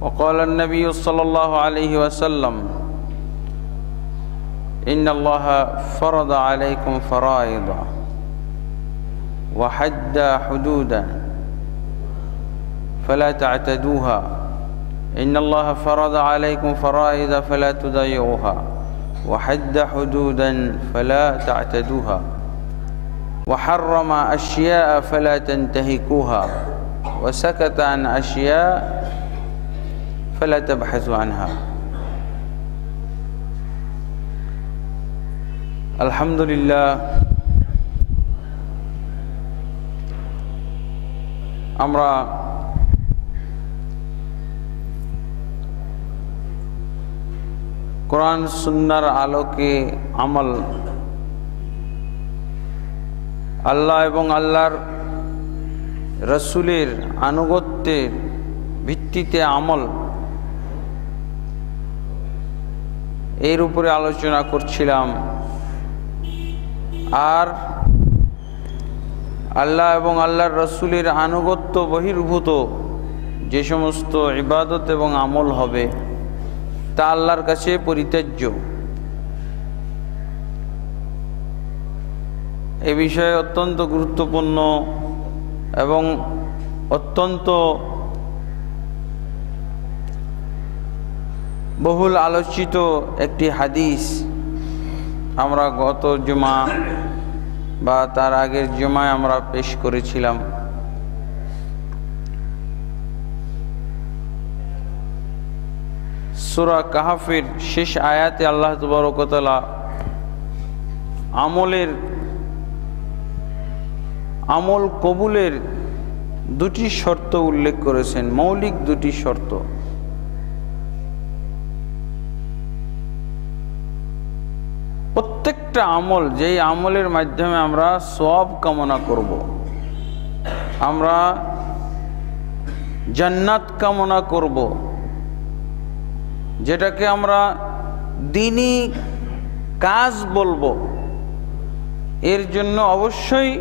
وقال النبي صلى الله عليه وسلم إن الله فرض عليكم فرائض وحد حدودا فلا تعتدوها إن الله فرض عليكم فرائض فلا تضيعوها وحد حدودا فلا تعتدوها وحرم أشياء فلا تنتهكوها وسكت عن أشياء فلا تبحثوا عنها الحمد لله আমরা কোরআন সুন্নাহর আলোকে আমল, আল্লাহ এবং আল্লাহর রাসূলের আনুগত্যের ভিত্তিতে আমল, এর উপরে আলোচনা করছিলাম। আর আল্লাহ এবং আল্লাহর রাসূলের আনুগত্য বহির্ভূত যে সমস্ত ইবাদত এবং আমল হবে তা আল্লাহর কাছে পরিত্যাজ্য। এ বিষয়ে অত্যন্ত গুরুত্বপূর্ণ এবং অত্যন্ত বহুল আলোচিত একটি হাদিস আমরা গত জুমা বা তার আগের জুমায় আমরা পেশ করেছিলাম। সূরা কাহফের শেষ আয়াতে আল্লাহ তাবারক ওয়া তাআলা আমল কবুলের দুটি শর্ত উল্লেখ করেছেন, মৌলিক দুটি শর্ত। প্রত্যেকটা আমল, যেই আমলের মাধ্যমে আমরা সওয়াব কামনা করব, আমরা জান্নাত কামনা করব, যেটাকে আমরা দ্বীনি কাজ বলবো, এর জন্য অবশ্যই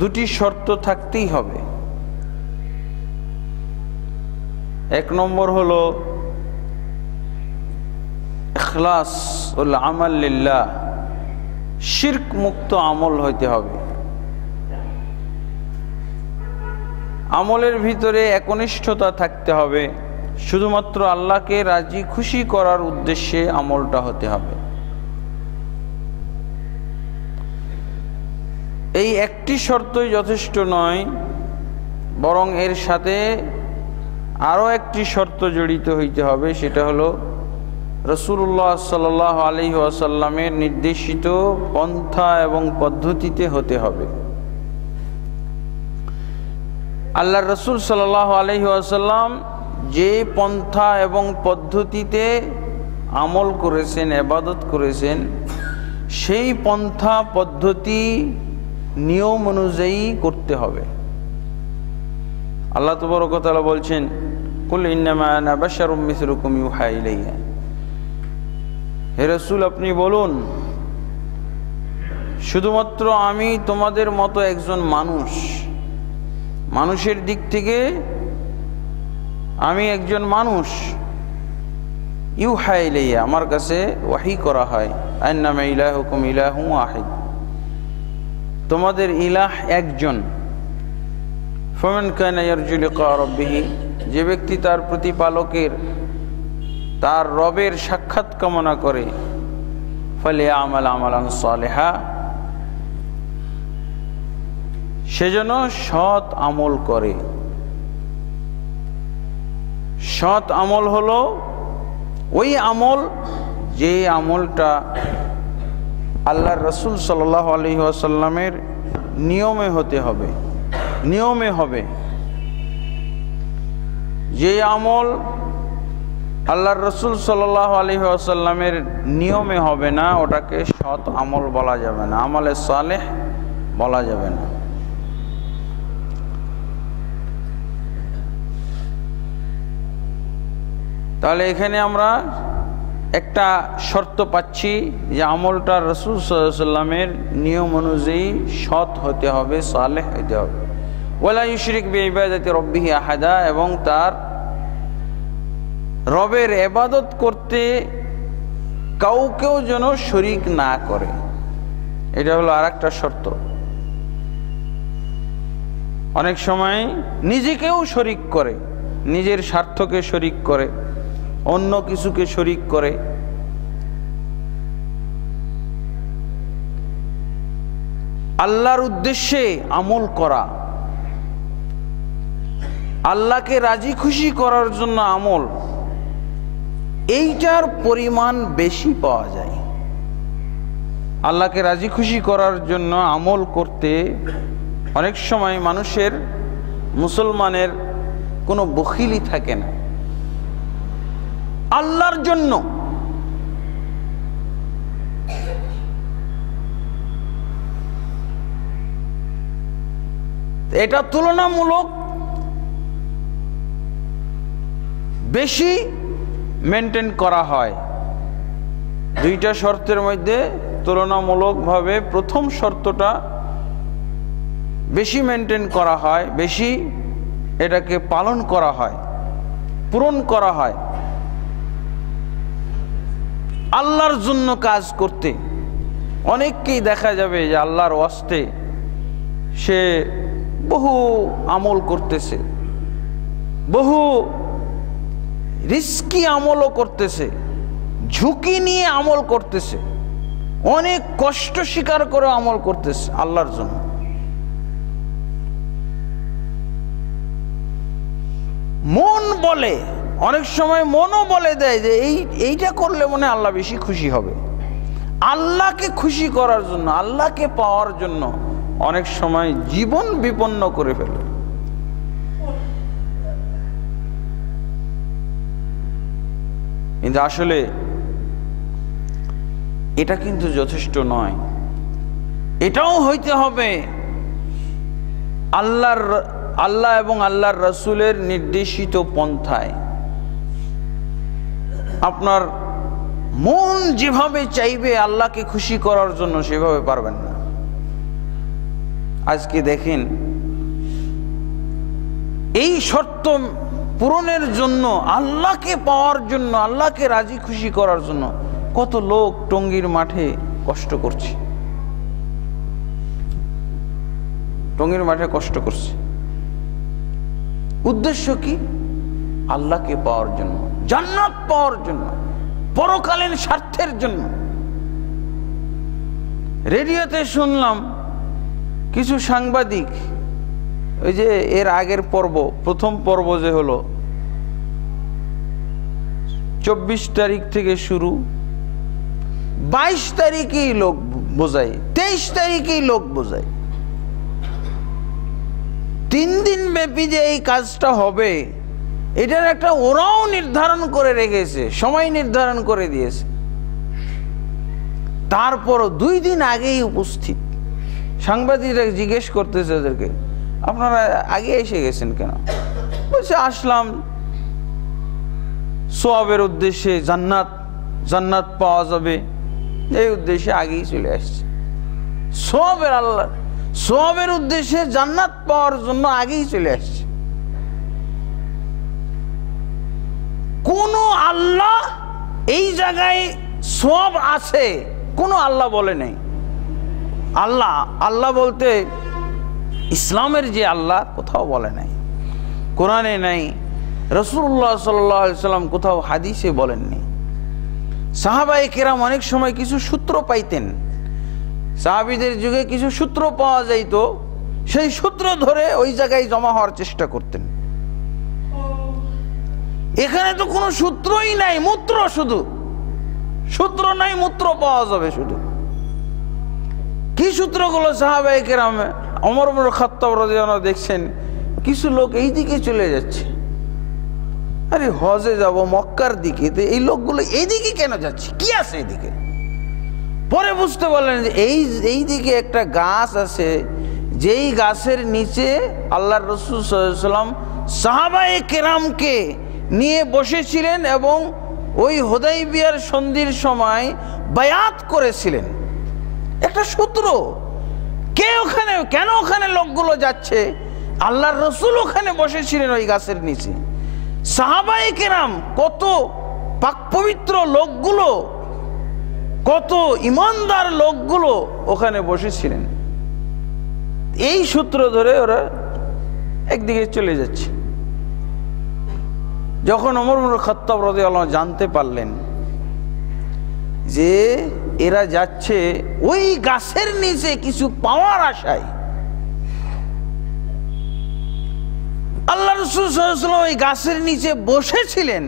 দুটি শর্ত থাকতেই হবে। এক নম্বর হলো ইখলাস উল আমাল লিল্লাহ, শিরক মুক্ত আমল হইতে হবে। আমলের ভিতরে একনিষ্ঠতা থাকতে হবে, শুধুমাত্র আল্লাহকে রাজি খুশি করার উদ্দেশ্যে আমলটা হতে হবে। এই একটি শর্তই যথেষ্ট নয়, বরং এর সাথে আরও একটি শর্ত জড়িত হইতে হবে, সেটা হলো রাসূলুল্লাহ সাল্লাল্লাহু আলাইহি ওয়াসাল্লামের নির্দেশিত পন্থা এবং পদ্ধতিতে হতে হবে। আল্লাহর রাসূল সাল্লাল্লাহু আলাইহি ওয়াসাল্লাম যে পন্থা এবং পদ্ধতিতে আমল করেছেন, ইবাদত করেছেন, সেই পন্থা পদ্ধতি নিয়ম অনুযায়ী করতে হবে। আল্লাহ তাবারক ওয়া তাআলা বলছেন, কুল ইন্নামা আনা বাশারুম মিসলুকুম ইউহা ইলাইয়া। হে রাসূল, আপনি বলুন, শুধুমাত্র আমি তোমাদের মতো একজন মানুষ, মানুষের দিক থেকে আমি একজন মানুষ। ইউহা ইলাইয়া, আমার কাছে ওয়াহি করা হয়, আন্নামা ইলাহুকুম ইলাহুন ওয়াহিদ, তোমাদের ইলাহ একজন। ফামান কানা ইয়ারজু লিকা রাব্বিহি, যে ব্যক্তি তার প্রতিপালকের, তার রবের সাক্ষাৎ কামনা করে, ফালিয়ামাল আমালান সালিহা, সেজন্য সৎ আমল করে। সৎ আমল হলো ওই আমল যে আমলটা আল্লাহর রাসূল সাল্লাল্লাহু আলাইহি ওয়াসাল্লামের নিয়মে হতে হবে, নিয়মে হবে। যে আমল আল্লাহর রাসূল সাল্লাল্লাহু আলাইহি ওয়াসাল্লামের নিয়মে হবে না, ওটাকে সৎ আমল বলা যাবে না, আমলে সালেহ বলা যাবে না। তাহলে এখানে আমরা একটা শর্ত পাচ্ছি যে আমলটা রাসূল সাল্লাল্লাহু আলাইহি ওয়াসাল্লামের নিয়ম অনুযায়ী সৎ হতে হবে, সালেহ হতে হবে। ওয়ালা ইউশরিক বিইবাদাতি রাব্বিহি আহাদা, এবং তার রবের ইবাদত করতে কাউকেও যেন শরীক না করে, এটা হলো আরেকটা শর্ত। অনেক সময় নিজেকেও শরীক করে, নিজের স্বার্থকে শরীক করে, অন্য কিছুকে শরীক করে। আল্লাহর উদ্দেশ্যে আমল করা, আল্লাহকে রাজি খুশি করার জন্য আমল, এইটার পরিমাণ বেশি পাওয়া যায়। আল্লাহকে রাজি খুশি করার জন্য আমল করতে অনেক সময় মানুষের, মুসলমানের কোনো বখিলি থাকে না। আল্লাহর জন্য এটা তুলনামূলক বেশি মেনটেন করা হয়। দুইটা শর্তের মধ্যে তুলনামূলকভাবে প্রথম শর্তটা বেশি মেনটেন করা হয়, বেশি এটাকে পালন করা হয়, পূরণ করা হয়। আল্লাহর জন্য কাজ করতে অনেককেই দেখা যাবে যে আল্লাহর ওয়াস্তে সে বহু আমল করতেছে, বহু রিস্কি আমলও করতেছে, ঝুঁকি নিয়ে আমল করতেছে, অনেক কষ্ট স্বীকার করে আমল করতেছে আল্লাহর জন্য। মন বলে, অনেক সময় মনও বলে দেয় যে এইটা করলে মনে হয় আল্লাহ বেশি খুশি হবে। আল্লাহকে খুশি করার জন্য, আল্লাহকে পাওয়ার জন্য অনেক সময় জীবন বিপন্ন করে ফেলে। কিন্তু আসলে এটা কিন্তু যথেষ্ট নয়। এটাও হইতে হবে আল্লাহ এবং আল্লাহর রাসূলের নির্দেশিত পন্থায়। আপনার মন যেভাবে চাইবে আল্লাহকে খুশি করার জন্য সেভাবে পারবেন না। আজকে দেখেন, এই শর্ত পূরণের জন্য, আল্লাহকে পাওয়ার জন্য, আল্লাহকে রাজি খুশি করার জন্য কত লোক টঙ্গীর মাঠে কষ্ট করছে, টঙ্গীর মাঠে কষ্ট করছে। উদ্দেশ্য কি? আল্লাহকে পাওয়ার জন্য, জান্নাত পাওয়ার জন্য, পরকালীন স্বার্থের জন্য। রেডিওতে শুনলাম কিছু সাংবাদিক, ওই যে এর আগের পর্ব, প্রথম পর্ব যে হলো 24 তারিখ থেকে শুরু, 22 তারিখেই লোক বোঝায়, 23 তারিখেই লোক বোঝায়। 3 দিন ব্যাপী যে এই কাজটা হবে, এটার একটা ওরাও নির্ধারণ করে রেখেছে, সময় নির্ধারণ করে দিয়েছে। তারপরও 2 দিন আগেই উপস্থিত। সাংবাদিকরা জিজ্ঞেস করতেছে ওদেরকে, আপনারা আগে এসে গেছেন কেন? বলছে আসলাম সওয়াবের উদ্দেশ্যে, জান্নাত পাওয়া যাবে এই উদ্দেশ্যে আগেই চলে আসছে। সওয়াবের উদ্দেশ্যে, জান্নাত পাওয়ার জন্য আগেই চলে আসছে। কোন আল্লাহ এই জায়গায় সওয়াব আছে কোন আল্লাহ বলে নাই। আল্লাহ বলতে ইসলামের যে আল্লাহ কোথাও বলে নাই, কোরআনে নাই, রাসূলুল্লাহ সাল্লাল্লাহু আলাইহি সাল্লাম কোথাও হাদিসে বলেননি। সাহাবায়ে কেরাম অনেক সময় কিছু সূত্র পাইতেন, সাহাবীদের যুগে কিছু সূত্র পাওয়া যাইত, সেই সূত্র ধরে ওই জায়গায় জমা হওয়ার চেষ্টা করতেন। এখানে তো কোনো সূত্রই নাই, মূত্র, শুধু সূত্র নাই, মূত্র পাওয়া যাবে শুধু। কি সূত্রগুলো? সাহাবায়ে কেরাম, ওমর ইবনে খাত্তাব রাদিয়াল্লাহু আনহু দেখছেন কিছু লোক এই দিকে চলে যাচ্ছে, আরে হজে যাব মক্কার দিকে, তো এই লোকগুলো এইদিকে কেন যাচ্ছে, কি আছে এইদিকে? পরে বুঝতে পারলেন যে এই দিকে একটা গাছ আছে, যেই গাছের নিচে আল্লাহর রাসূল সাল্লাল্লাহু আলাইহি ওয়াসাল্লাম সাহাবায়ে কেরামকে নিয়ে বসেছিলেন এবং ওই হুদাইবিয়ার সন্ধির সময় বায়াত করেছিলেন। একটা সূত্র। কেন ওখানে লোকগুলো যাচ্ছে? আল্লাহর রাসূল ওখানে বসেছিলেন ওই গাছের নিচে। সাহাবায়ে কেরাম, কত পাক পবিত্র লোকগুলো, কত ইমানদার লোকগুলো ওখানে বসেছিলেন। এই সূত্র ধরে ওরা একদিকে চলে যাচ্ছে। যখন ওমর ইবনে খাত্তাব রাদিয়াল্লাহু আনহু জানতে পারলেন যে এরা যাচ্ছে ওই গাছের নিচে কিছু পাওয়ার আশায়, আল্লাহ রাসূল সাল্লাল্লাহু আলাইহি ওয়াসাল্লাম ওই গাছের নিচে বসেছিলেন,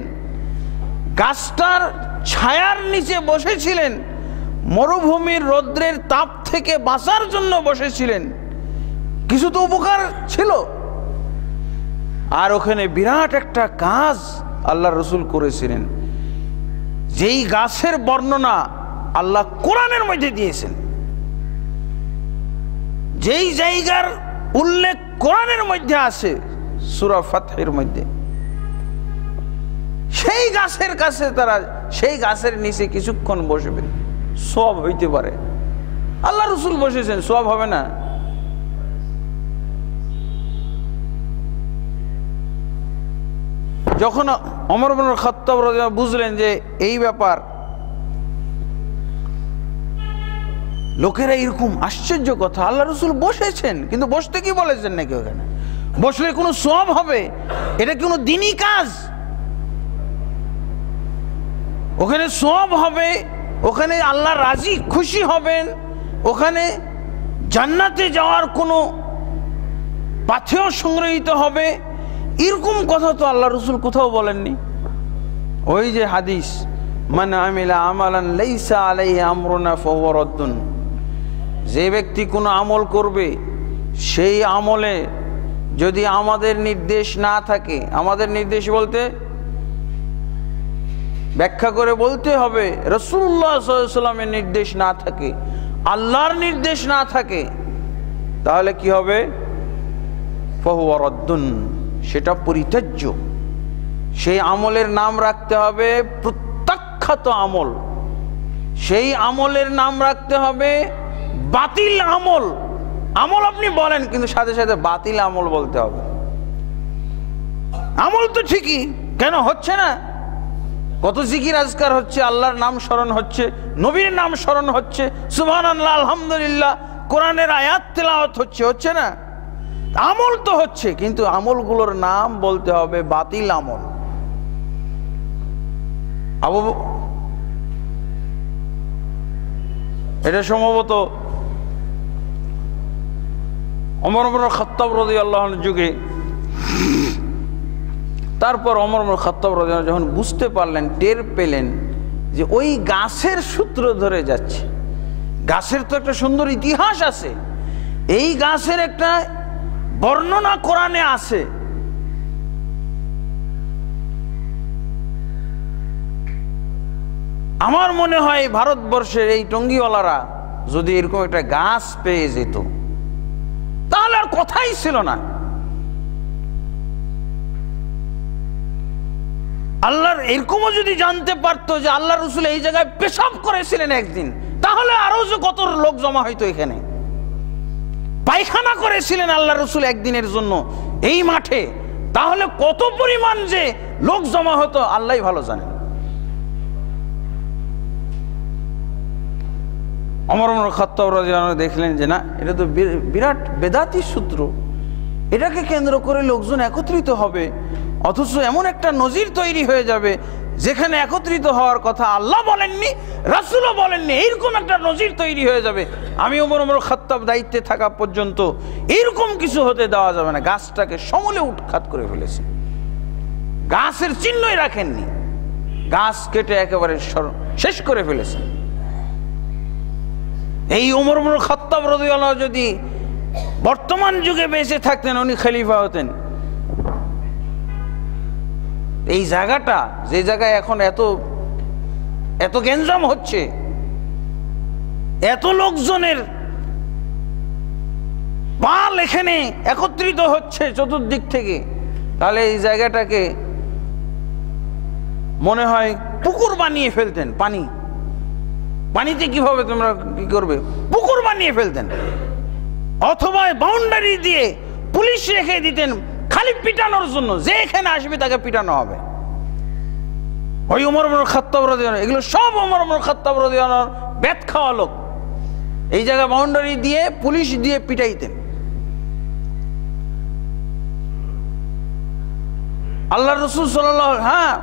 গাছটার ছায়ার নিচে বসেছিলেন, মরুভূমির রৌদ্রের তাপ থেকে বাঁচার জন্য বসেছিলেন, কিছু তো উপকার ছিল। আর ওখানে বিরাট একটা কাজ আল্লাহ রাসূল করেছিলেন, যেই গাছের বর্ণনা আল্লাহ কোরআনের মধ্যে দিয়েছেন, যেই জায়গার উল্লেখ কোরআনের মধ্যে আছে সূরা ফাতহের মধ্যে, সেই গাছের কাছে তারা, সেই গাছের নিচে কিছুক্ষণ বসবেন, সওয়াব হইতে পারে। আল্লাহ রাসূল বসেছেন, সওয়াব হবে না? যখন ওমর ইবনে খাত্তাব রাদিয়াল্লাহু আনহু বুঝলেন যে এই ব্যাপার, লোকেরা এরকম আশ্চর্য কথা, আল্লাহ রাসূল বসেছেন কিন্তু বসতে কি বলেছেন নাকি? ওখানে বসলে কোনো সওয়াব হবে? এটা কি কোনো দ্বীনি কাজ? ওখানে সওয়াব হবে, ওখানে আল্লাহ রাজি খুশি হবেন, ওখানে জান্নাতে যাওয়ার কোনো পাথেয় সংগ্রহীত হবে, এরকম কথা তো আল্লাহ রাসূল কোথাও বলেননি। ওই যে হাদিস, মান আমিলা আমালান লাইসা আলাইহি আমরুনা ফাহুয়া রাদ্দুন, যে ব্যক্তি কোনো আমল করবে সেই আমলে যদি আমাদের নির্দেশ না থাকে, আমাদের নির্দেশ বলতে ব্যাখ্যা করে বলতে হবে রাসূলুল্লাহ সাল্লাল্লাহু আলাইহি ওয়াসাল্লামের নির্দেশ না থাকে, আল্লাহর নির্দেশ না থাকে, তাহলে কি হবে? ফাহুয়া রাদ্দুন, সেটা পরিত্যাজ্য। সেই আমলের নাম রাখতে হবে প্রত্যাখ্যাত আমল, সেই আমলের নাম রাখতে হবে বাতিল আমল। আমল আপনি বলেন কিন্তু সাথে সাথে বাতিল আমল বলতে হবে। আমল তো ঠিকই, কেন হচ্ছে না? কত জিকির আজকার হচ্ছে, আল্লাহর নাম স্মরণ হচ্ছে, নবীর নাম স্মরণ হচ্ছে, সুবহানাল্লাহ, আলহামদুলিল্লাহ, কোরআনের আয়াত তেলাওয়াত হচ্ছে, হচ্ছে না? আমল তো হচ্ছে, কিন্তু আমলগুলোর নাম বলতে হবে বাতিল আমল। এটা সম্ভবত ওমর ইবনে খাত্তাব রাদিয়াল্লাহু আনহু যুগে, তারপর ওমর ইবনে খাত্তাব রাদিয়াল্লাহু আনহু যখন বুঝতে পারলেন, টের পেলেন যে ওই গাছের সূত্র ধরে যাচ্ছে, গাছের তো একটা সুন্দর ইতিহাস আছে, এই গাছের একটা বর্ণনা কোরআনে আছে। আমার মনে হয় ভারতবর্ষের এই টঙ্গিওয়ালারা যদি এরকম একটা গাছ পেয়ে যেত তাহলে আর কথাই ছিল না। আল্লাহর এরকমও যদি জানতে পারতো যে আল্লাহ রাসূল এই জায়গায় পেশাব করেছিলেন একদিন, তাহলে আরো যে কত লোক জমা হইতো এখানে। পায়খানা করেছিলেন আল্লাহ রাসূল একদিনের জন্য এই মাঠে, তাহলে কত পরিমাণ যে লোক জমা হতো আল্লাহই ভালো জানেন। ওমর ইবনে খাত্তাব রাদিয়াল্লাহু আনহু দেখলেন যে না, এটা তো বিরাট বেদাতি সূত্র, এটাকে কেন্দ্র করে লোকজন একত্রিত হবে, অথচ এমন একটা নজির তৈরি হয়ে যাবে যেখানে একত্রিত হওয়ার কথা আল্লাহ বলেননি, রাসূলও বলেননি, এইরকম একটা নজির তৈরি হয়ে যাবে। আমি ওমর ইবনে খাত্তাব দায়িত্বে থাকা পর্যন্ত এইরকম কিছু হতে দেওয়া যাবে না। গাছটাকে সমূলে উৎখাত করে ফেলেছে, গাছের চিহ্নই রাখেননি, গাছ কেটে একেবারে শেষ করে ফেলেছেন। এই ওমর ইবনে খাত্তাব রাদিয়াল্লাহু আনহু যদি বর্তমান যুগে বেঁচে থাকতেন, উনি খলিফা হতেন, এই জায়গাটা যে জায়গায় এখন এত এত গেঞ্জাম হচ্ছে, এত লোকজনের পাল এখানে একত্রিত হচ্ছে চতুর্দিক থেকে, তাহলে এই জায়গাটাকে মনে হয় পুকুর বানিয়ে ফেলতেন। পানিতে কিভাবে তোমরা কি করবে, পুকুর বানিয়ে ফেলতেন, অথবা বাউন্ডারি দিয়ে পুলিশ রেখে দিতেন, খালি পিটানোর জন্য, যে এখানে আসবে তাকে পিটানো হবে। ওই ওমর ইবনে খাত্তাব রাদিয়াল্লাহু আনহু, এগুলো সব ওমর ইবনে খাত্তাব রাদিয়াল্লাহু আনহুর বেত খাওয়া লোক। এই জায়গায় বাউন্ডারি দিয়ে পুলিশ দিয়ে পিটাইতেন। আল্লাহ রাসূল সাল্লাল্লাহু, হ্যাঁ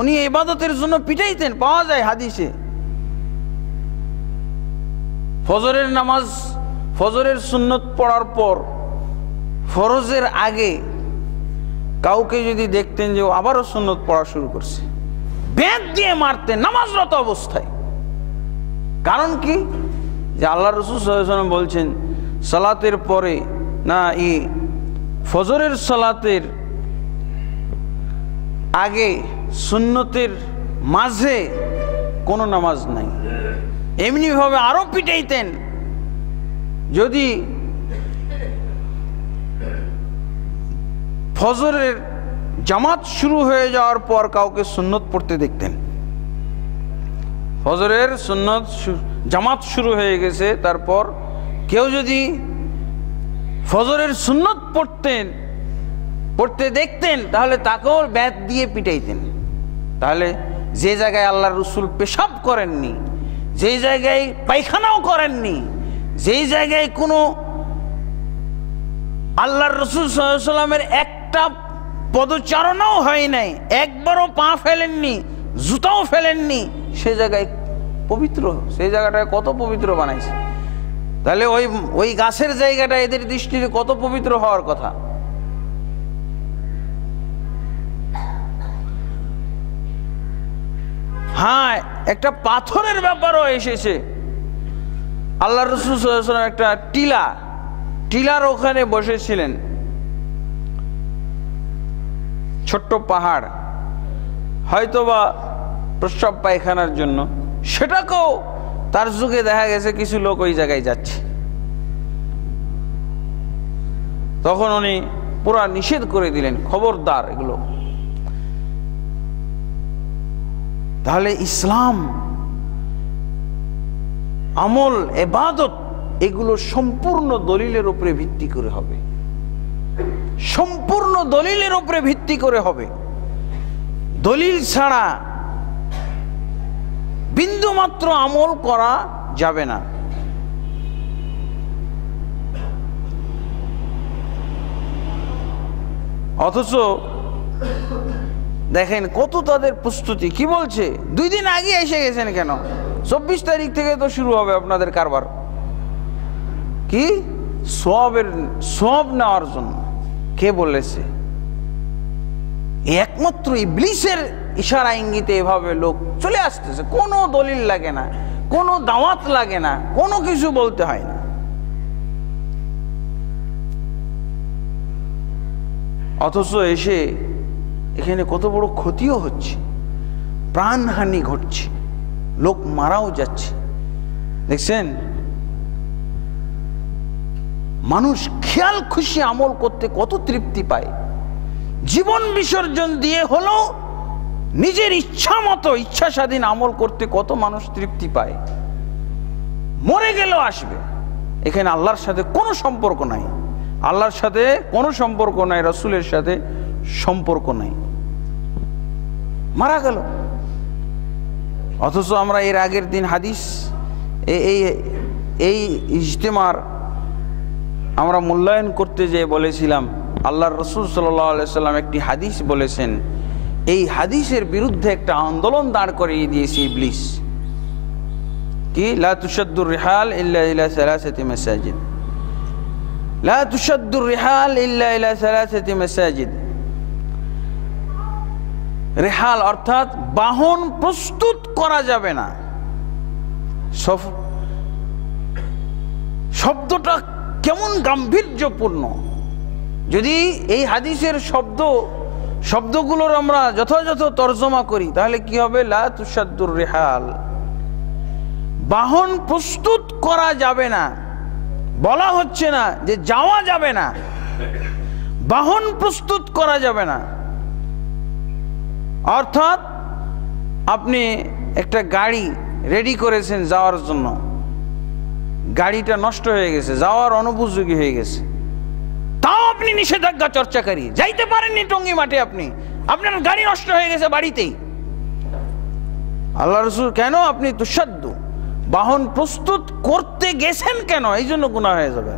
উনি ইবাদতের জন্য পিটাইতেন, পাওয়া যায় হাদিসে। ফজরের নামাজ, ফজরের সুন্নত পড়ার পর ফরজের আগে কাউকে যদি দেখতেন যে আবারও সুন্নত পড়া শুরু করছে, বেত দিয়ে মারতেন নামাজরত অবস্থায়। কারণ কি? যে আল্লাহ রাসূল সাল্লাল্লাহু আলাইহি ওয়াসাল্লাম বলছেন, সালাতের পরে না ফজরের সালাতের আগে সুন্নতের মাঝে কোনো নামাজ নাই। এমনিভাবে আরো পিটাইতেন, যদি ফজরের জামাত শুরু হয়ে যাওয়ার পর কাউকে সুন্নত পড়তে দেখতেন। ফজরের সুন্নত জামাত শুরু হয়ে গেছে, তারপর কেউ যদি ফজরের সুন্নত পড়তে দেখতেন, তাহলে তাকেও বেত দিয়ে পিটাইতেন। তাহলে যে জায়গায় আল্লাহর রাসূল পেশাব করেননি, যেই জায়গায় পায়খানাও করেননি, যেই জায়গায় কোনো আল্লাহর রাসূল সাল্লাল্লাহু আলাইহি ওয়াসাল্লামের একটা পদচারণাও হয় নাই, একবারও পা ফেলেননি, জুতাও ফেলেননি, সে জায়গায় পবিত্র, সেই জায়গাটায় কত পবিত্র বানাইছে। তাহলে ওই গাছের জায়গাটা এদের দৃষ্টিতে কত পবিত্র হওয়ার কথা। হ্যাঁ, একটা পাথরের ব্যাপারও এসেছে। আল্লাহ রাসূল সাল্লাল্লাহু আলাইহি ওয়াসাল্লাম একটা টিলার ওখানে বসেছিলেন, ছোট্ট পাহাড়, হয়তোবা প্রস্রাব পায়খানার জন্য। সেটাকেও তার যুগে দেখা গেছে কিছু লোক ওই জায়গায় যাচ্ছে, তখন উনি পুরা নিষেধ করে দিলেন, খবরদার এগুলো। তাহলে ইসলাম, আমল, ইবাদত, এগুলো সম্পূর্ণ দলিলের উপরে ভিত্তি করে হবে, সম্পূর্ণ দলিলের উপরে ভিত্তি করে হবে। দলিল ছাড়া বিন্দু মাত্র আমল করা যাবে না। অথচ দেখেন কত তাদের প্রস্তুতি। কি বলছে? 2 দিন আগে এসে গেছেন কেন? 24 তারিখ থেকে তো শুরু হবে আপনাদের কারবার। কি? সওয়াব নেওয়ার জন্য। কে বলেছে? একমাত্র ইবলিসের ইশারা ইঙ্গিতে এভাবে লোক চলে আসতেছে। কোনো দলিল লাগে না, কোনো দাওয়াত লাগে না, কোনো কিছু বলতে হয় না। অথচ এসে এখানে কত বড় ক্ষতিও হচ্ছে, প্রাণহানি ঘটছে, লোক মারাও যাচ্ছে। দেখছেন, মানুষ খেয়াল খুশি আমল করতে কত তৃপ্তি পায়। জীবন বিসর্জন দিয়ে হলো নিজের ইচ্ছা মতো, ইচ্ছা স্বাধীন আমল করতে কত মানুষ তৃপ্তি পায়। মরে গেলেও আসবে। এখানে আল্লাহর সাথে কোনো সম্পর্ক নাই, আল্লাহর সাথে কোনো সম্পর্ক নাই, রাসূলের সাথে সম্পর্ক নাই, মারা গেল। অথচ আমরা এর আগের দিন হাদিস, এই ইজতেমার আমরা মূল্যায়ন করতে যেয়ে বলেছিলাম, আল্লাহর রাসূল সাল্লাল্লাহু আলাইহি সাল্লাম একটি হাদিস বলেছেন, এই হাদিসের বিরুদ্ধে একটা আন্দোলন দাঁড় করিয়ে দিয়েছে ইবলিস। কি? লা তুশাদ্দুর রিহাল ইল্লা ইলা সালাসাতি মাসাজিদ, লা তুশাদ্দুর রিহাল ইল্লা ইলা সালাসাতি মাসাজিদ। রেহাল অর্থাৎ বাহন প্রস্তুত করা যাবে না। শব্দটা কেমন গাম্ভীর্যপূর্ণ। যদি এই হাদিসের শব্দগুলোর আমরা যথাযথ তর্জমা করি, তাহলে কি হবে? লা তুশাদ্দুর রিহাল, বাহন প্রস্তুত করা যাবে না। বলা হচ্ছে না যে যাওয়া যাবে না, বাহন প্রস্তুত করা যাবে না। অর্থাৎ আপনি একটা গাড়ি রেডি করেছেন যাওয়ার জন্য, গাড়িটা নষ্ট হয়ে গেছে, যাওয়ার অনুপযোগী হয়ে গেছে, তাও আপনি নিষেধাজ্ঞা চর্চাকারী? যাইতে পারেননি টঙ্গী মাঠে, আপনি আপনার গাড়ি নষ্ট হয়ে গেছে বাড়িতেই। আল্লাহ রাসূল কেন আপনি তুসাদ্দু বাহন প্রস্তুত করতে গেছেন কেন? এই জন্য গুনাহ হয়ে যাবে।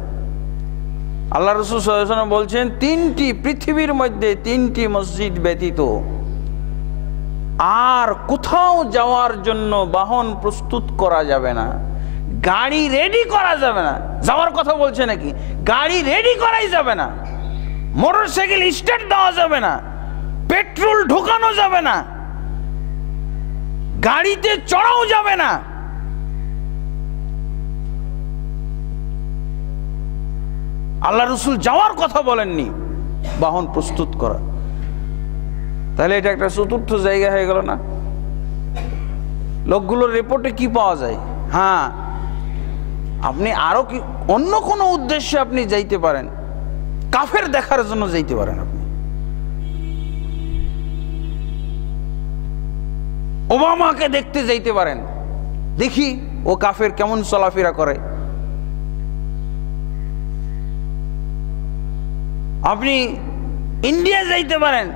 আল্লাহ রাসূল সাল্লাল্লাহু আলাইহি ওয়াসাল্লাম বলছেন, তিনটি পৃথিবীর মধ্যে তিনটি মসজিদ ব্যতীত আর কোথাও যাওয়ার জন্য বাহন প্রস্তুত করা যাবে না, গাড়ি রেডি করা যাবে না। যাওয়ার কথা বলছে নাকি? গাড়ি রেডি করাই যাবে না, মোটরসাইকেল স্টার্ট দেওয়া যাবে না, পেট্রোল ঢোকানো যাবে না, গাড়িতে চড়াও যাবে না। আল্লাহ রাসূল যাওয়ার কথা বলেননি, বাহন প্রস্তুত করা। তাহলে এটা একটা চতুর্থ জায়গা হয়ে গেল না? লোকগুলোর রিপোর্টে কি পাওয়া যায়? হ্যাঁ, আপনি আরো কি অন্য কোনো উদ্দেশ্যে আপনি যাইতে পারেন, কাফের দেখার জন্য যাইতে পারেন। আপনি ওবামাকে দেখতে যাইতে পারেন, দেখি ও কাফের কেমন চলাফেরা করে। আপনি ইন্ডিয়া যাইতে পারেন,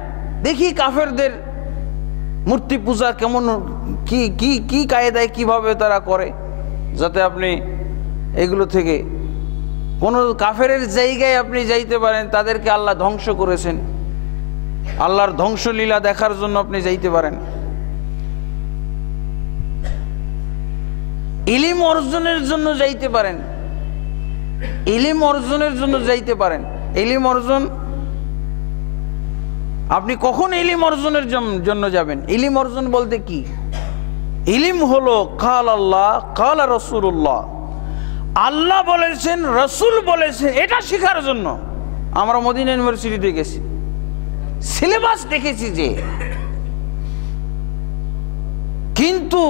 দেখি কাফেরদের মূর্তি পূজা কেমন, কি কি কি কায়দায় কিভাবে তারা করে, যাতে আপনি এগুলো থেকে কোন কাফের জায়গায় আপনি যাইতে পারেন। তাদেরকে আল্লাহ ধ্বংস করেছেন, আল্লাহর ধ্বংসলীলা দেখার জন্য আপনি যাইতে পারেন। ইলম অর্জনের জন্য যাইতে পারেন, ইলম অর্জনের জন্য যাইতে পারেন। ইলম অর্জন, আপনি কখন ইলম অর্জনের জন্য যাবেন? ইলম অর্জন বলতে কি? ইলম হলো কাল আল্লাহ কাল রাসূলুল্লাহ, আল্লাহ বলেছেন, রাসূল বলেছেন, এটা শেখার জন্য। আমরা মদিনা ইউনিভার্সিটিতে গেছি, সিলেবাস দেখেছি যে, কিন্তু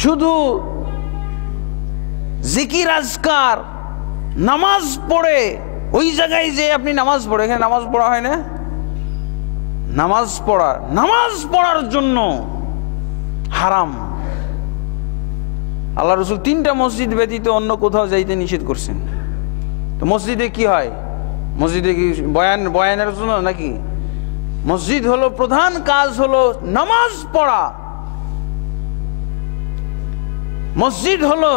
শুধু জিকির আজকার নামাজ পড়ে ওই জায়গায় যে আপনি নামাজ পড়ে, এখানে নামাজ পড়া হয় না? নামাজ পড়ার জন্য হারাম। আল্লাহ রাসূল তিনটা মসজিদ ব্যতীত অন্য কোথাও যাইতে নিষেধ করছেন। তো মসজিদে কি হয়? মসজিদে কি বয়ানের জন্য নাকি? মসজিদ হলো প্রধান কাজ হলো নামাজ পড়া। মসজিদ হলো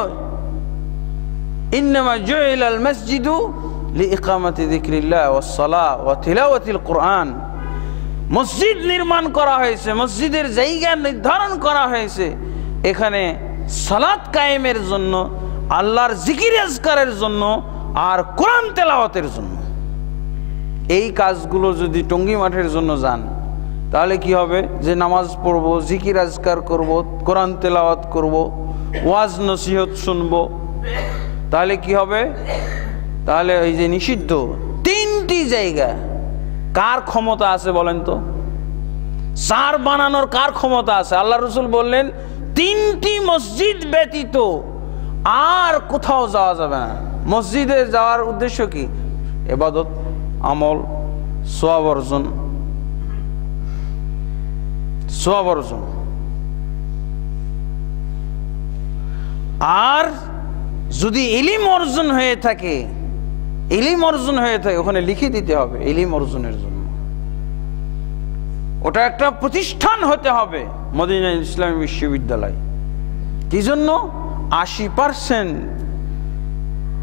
ইন্নামা জুইলাল মসজিদু লিইকামাতি যিকরিল্লাহ ওয়াস সালাহ ওয়া তিলাওয়াতিল কুরআন। মসজিদ নির্মাণ করা হয়েছে, মসজিদের জায়গা নির্ধারণ করা হয়েছে এখানে সালাত কায়েমের জন্য, আল্লাহর জিকির আজকারের জন্য, আর কোরআন তেলাওয়াতের জন্য। এই কাজগুলো যদি টঙ্গী মাঠের জন্য যান, তাহলে কি হবে? যে নামাজ পড়ব, জিকির আজকার করব, কোরআন তেলাওয়াত করব, ওয়াজ নসিহত শুনবো, তাহলে কি হবে? তাহলে এই যে নিষিদ্ধ তিনটি জায়গা, কার ক্ষমতা আছে বলেন তো? সার বানানোর কার ক্ষমতা আছে? আল্লাহ রাসূল বললেন, তিনটি মসজিদ ব্যতীত আর কোথাও যাওয়া যাবে না। মসজিদে যাওয়ার উদ্দেশ্য কি? ইবাদত, আমল, সওয়াব অর্জন, সওয়াব অর্জন। আর যদি ইলম অর্জন হয়ে থাকে, ইলম অর্জন হয়ে থাকে, ওখানে লিখে দিতে হবে ইলম অর্জনের জন্য। ওটা একটা প্রতিষ্ঠান হতে হবে, মদিনা ইসলামী বিশ্ববিদ্যালয়। কি জন্য? 80%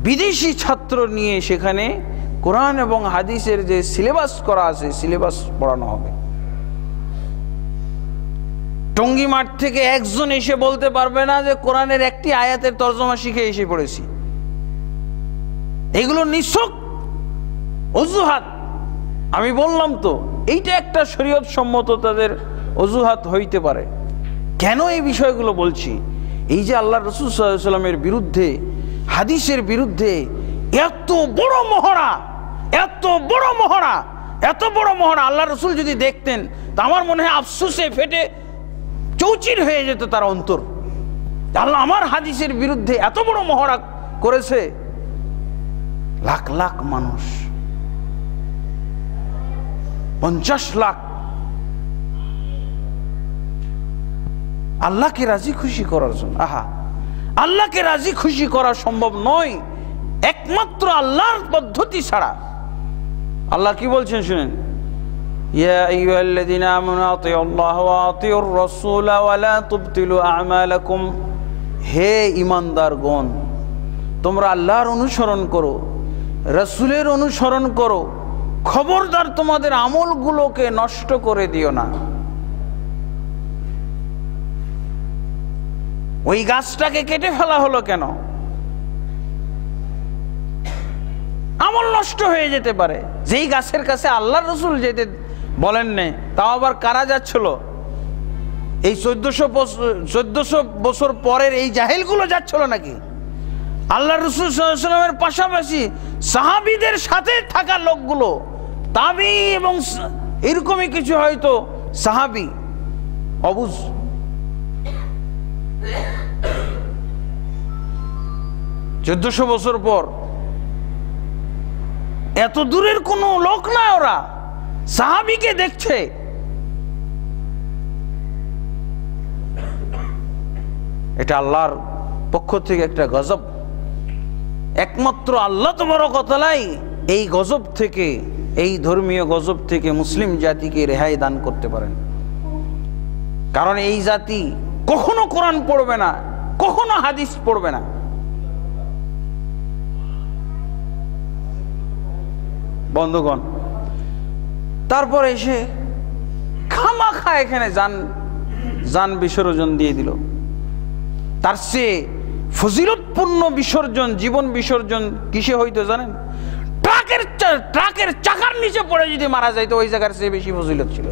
বিদেশি ছাত্র নিয়ে সেখানে কোরআন এবং হাদিসের যে সিলেবাস করা আছে, সিলেবাস পড়ানো হবে। টঙ্গী মাঠ থেকে একজন এসে বলতে পারবে না যে কোরআনের একটি আয়াতের তর্জমা শিখে এসে পড়েছি। এগুলো নিছক অজুহাত। আমি বললাম তো, এইটা একটা শরীয়ত সম্মত তাদের অজুহাত হইতে পারে। কেন এই বিষয়গুলো বলছি? এই যে আল্লাহ রাসূল সাল্লাল্লাহু আলাইহি ওয়াসাল্লামের বিরুদ্ধে, হাদিসের বিরুদ্ধে এত বড় মহড়া, এত বড় মহড়া, এত বড় মহড়া আল্লাহ রাসূল যদি দেখতেন, তা আমার মনে হয় আফসোসে ফেটে চৌচির হয়ে যেত তার অন্তর। আল্লাহ আমার হাদিসের বিরুদ্ধে এত বড় মহড়া করেছে। লাখ লাখ মানুষ, 50 লাখ, আল্লাহকে রাজি খুশি করার জন্য। আহা, আল্লাহকে রাজি খুশি করা সম্ভব নয় একমাত্র আল্লাহর পদ্ধতি ছাড়া। আল্লাহ কি বলছেন শুনেন, ইয়া আইয়ুহাল্লাযীনা আমানু আতিউল্লাহ ওয়া আতিউর রাসূল ওয়া লা তুবতিলু আ'মালাকুম, হে ঈমানদারগণ তোমরা আল্লাহর অনুসরণ করো, রাসূলের অনুসরণ করো, খবরদার তোমাদের আমলগুলোকে নষ্ট করে দিও না। ওই গাছটাকে কেটে ফেলা হলো কেন? আমল নষ্ট হয়ে যেতে পারে। যেই গাছের কাছে আল্লাহর রাসূল যেতে বলেন না, তাও আবার কারা যাচ্ছিল? এই 1400 বছর পরের এই জাহেলগুলো যাচ্ছিল নাকি? আল্লাহর রাসূল সাল্লাল্লাহু আলাইহি ওয়াসাল্লামের পাশাপাশি সাহাবীদের সাথে থাকা লোকগুলো, তাবি এবং এরকমই কিছু হয়তো সাহাবী, অবুজ 1400 বছর পর এত দূরের কোনো লোক না, ওরা সাহাবীকে দেখছে। এটা আল্লাহর পক্ষ থেকে একটা গজব। একমাত্র আল্লাহ তাবারক ওয়া তাআলাই এই গজব থেকে, এই ধর্মীয় গজব থেকে মুসলিম জাতিকে রেহাই দান করতে পারেন। কারণ এই জাতি কখনো কোরআন পড়বে না, কখনো হাদিস পড়বে না। বন্ধুগণ, তারপর এসে খামাখা এখানে যান বিসর্জন দিয়ে দিল। তার চেয়ে ফজিলতপূর্ণ বিসর্জন, জীবন বিসর্জন কিসে হইতো জানেন? ট্রাকের চাকার নিচে পড়ে যদি মারা যাইতো, ওই জায়গার চেয়ে বেশি ফজিলত ছিল।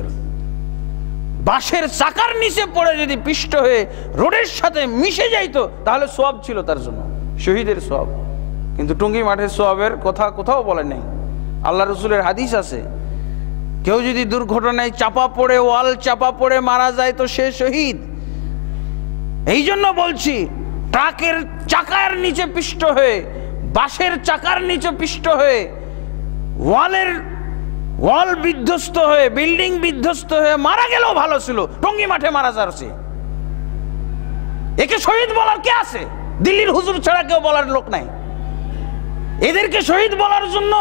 বাসের চাকার নিচে পড়ে যদি পিষ্ট হয়ে রোডের সাথে মিশে যাইতো, তাহলে সওয়াব ছিল তার জন্য, শহীদের সওয়াব। কিন্তু টুঙ্গি মাঠের সওয়াবের কথা কোথাও বলে নেই। আল্লাহ রসুলের হাদিস আছে, কেউ যদি দুর্ঘটনায় চাপা পড়ে, ওয়াল চাপা পড়ে মারা যায় তো সে শহীদ। এই জন্য বলছি, ট্রাকের চাকার নিচে পিষ্ট হয়ে, বাসের চাকার নিচে পিষ্ট হয়ে, ওয়াল বিধ্বস্ত হয়ে, বিল্ডিং বিধ্বস্ত হয়ে মারা গেলেও ভালো ছিল, টঙ্গি মাঠে মারা যাচ্ছে। একে শহীদ বলার কে আছে? দিল্লির হুজুর ছাড়া কেউ বলার লোক নাই। এদেরকে শহীদ বলার জন্য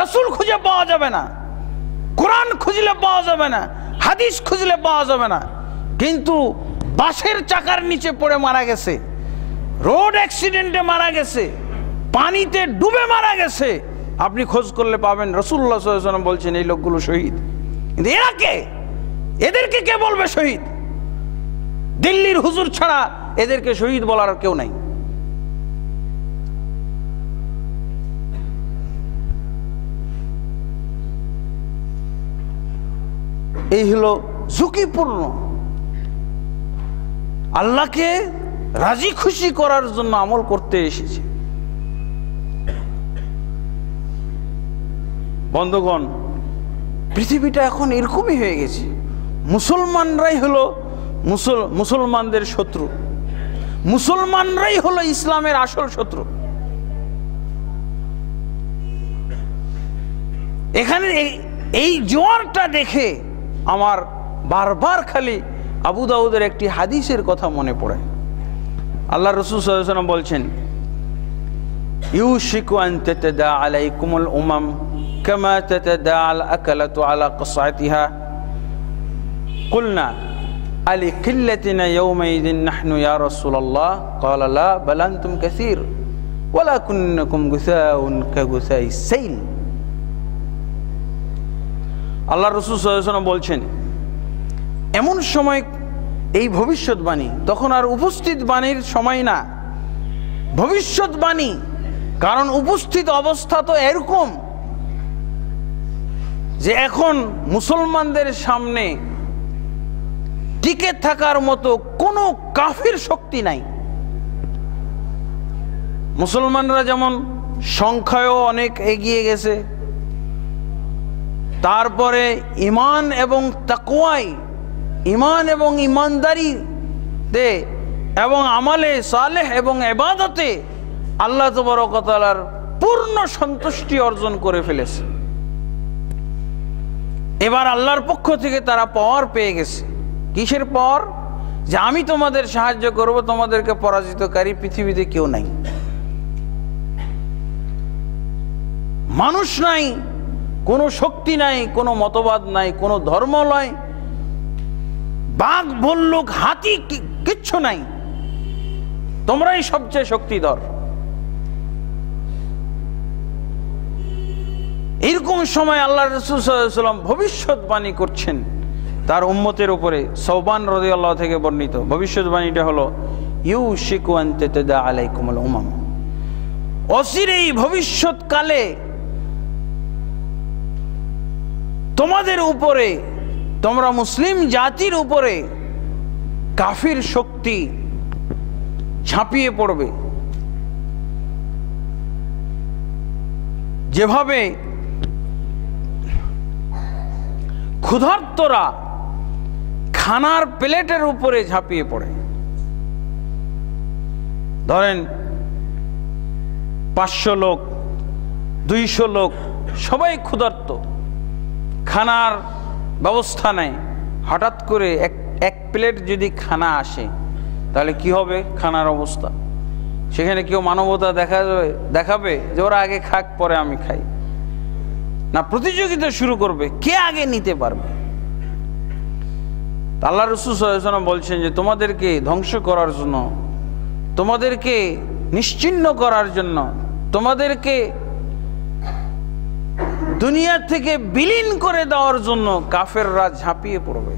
রাসূল খুঁজে পাওয়া যাবে না, কোরআন খুঁজলে পাওয়া যাবে না, হাদিস খুঁজলে পাওয়া যাবে না। কিন্তু বাসের চাকার নিচে পড়ে মারা গেছে, রোড অ্যাক্সিডেন্টে মারা গেছে, পানিতে ডুবে মারা গেছে, আপনি খোঁজ করলে পাবেন রাসূলুল্লাহ সাল্লাল্লাহু আলাইহি ওয়াসাল্লাম বলছেন এই লোকগুলো শহীদ। কিন্তু এরা কে? এদেরকে কে বলবে শহীদ? দিল্লির হুজুর ছাড়া এদেরকে শহীদ বলার কেউ নাই। এই হলো ঝুঁকিপূর্ণ, আল্লাহকে রাজি খুশি করার জন্য আমল করতে এসেছে। বন্ধুগণ, পৃথিবীটা এখন এরকমই হয়ে গেছে। মুসলমানরাই হলো মুসলমানদের শত্রু, মুসলমানরাই হলো ইসলামের আসল শত্রু। এখানে এই জোয়ারটা দেখে আমার বারবার খালি আবু দাউদের একটি হাদিসের কথা মনে পড়ে। আল্লাহ রাসূল সাল্লাল্লাহু আলাইহি ওয়াসাল্লাম বলছেন, ইউশিকু আন তাতাদা আলাইকুমুল উমাম কামা তাতাদা আল আকালাতু আলা কসআতিহা কুলনা আলি কিল্লাতিনা ইয়াওমাইযিন নাহনু ইয়া রাসূলুল্লাহ ক্বালা লা বাল আনতুম কাসীর ওয়ালাকুন্নাকুম গুসাউন কাগুসাইস সাইল। আল্লাহ রাসূল সাল্লাল্লাহু আলাইহি ওয়াসাল্লাম বলছেন, এমন সময় এই ভবিষ্যৎবাণী, তখন আর উপস্থিত বাণীর সময় না, ভবিষ্যৎবাণী। কারণ উপস্থিত অবস্থা তো এরকম যে এখন মুসলমানদের সামনে টিকে থাকার মতো কোনো কাফির শক্তি নাই। মুসলমানরা যেমন সংখ্যায়ও অনেক এগিয়ে গেছে, তারপরে ঈমান এবং তাকওয়ায়, ঈমান এবং ঈমানদারিতে এবং আমালে সালেহ এবং ইবাদতে আল্লাহ তাবারক ওয়া তাআলার পূর্ণ সন্তুষ্টি অর্জন করে ফেলেছে। এবার আল্লাহর পক্ষ থেকে তারা পাওয়ার পেয়ে গেছে। কিসের পাওয়ার? যে আমি তোমাদের সাহায্য করব, তোমাদেরকে পরাজিতকারী পৃথিবীতে কেউ নাই, মানুষ নাই কোনো শক্তি নাই, কোনো মতবাদ নাই, কোনো ধর্ম নয়, বাঘ ভল্লুক হাতি কিচ্ছু নাই, তোমরাই সবচেয়ে শক্তিধর। এরকম সময় আল্লাহ রাসূল সাল্লাল্লাহু আলাইহি ওয়াসাল্লাম ভবিষ্যৎবাণী করছেন তার উম্মতের উপরে। সওবান রাদিয়াল্লাহু থেকে বর্ণিত ভবিষ্যৎবাণীটা হলো, ইউশিকু আন তাতাদা আলাইকুমুল উমাম, অচিরেই ভবিষ্যৎকালে তোমাদের উপরে, তোমরা মুসলিম জাতির উপরে কাফির শক্তি ঝাঁপিয়ে পড়বে। যেভাবে ক্ষুধার্তরা খানার প্লেটের উপরে ঝাঁপিয়ে পড়ে, ধরেন 500 লোক 200 লোক সবাই ক্ষুধার্ত, খানার ব্যবস্থা নেই, হঠাৎ করে এক প্লেট যদি খানা আসে তাহলে কি হবে খানার অবস্থা? সেখানে কেউ মানবতা দেখাবে যে ওরা আগে খাক পরে আমি খাই? না, প্রতিযোগিতা শুরু করবে কে আগে নিতে পারবে। আল্লাহ রাসূল সাল্লাল্লাহু আলাইহি ওয়াসাল্লাম বলছেন যে তোমাদেরকে ধ্বংস করার জন্য, তোমাদেরকে নিশ্চিহ্ন করার জন্য, তোমাদেরকে দুনিয়া থেকে বিলীন করে দেওয়ার জন্য কাফেররা ঝাঁপিয়ে পড়বে।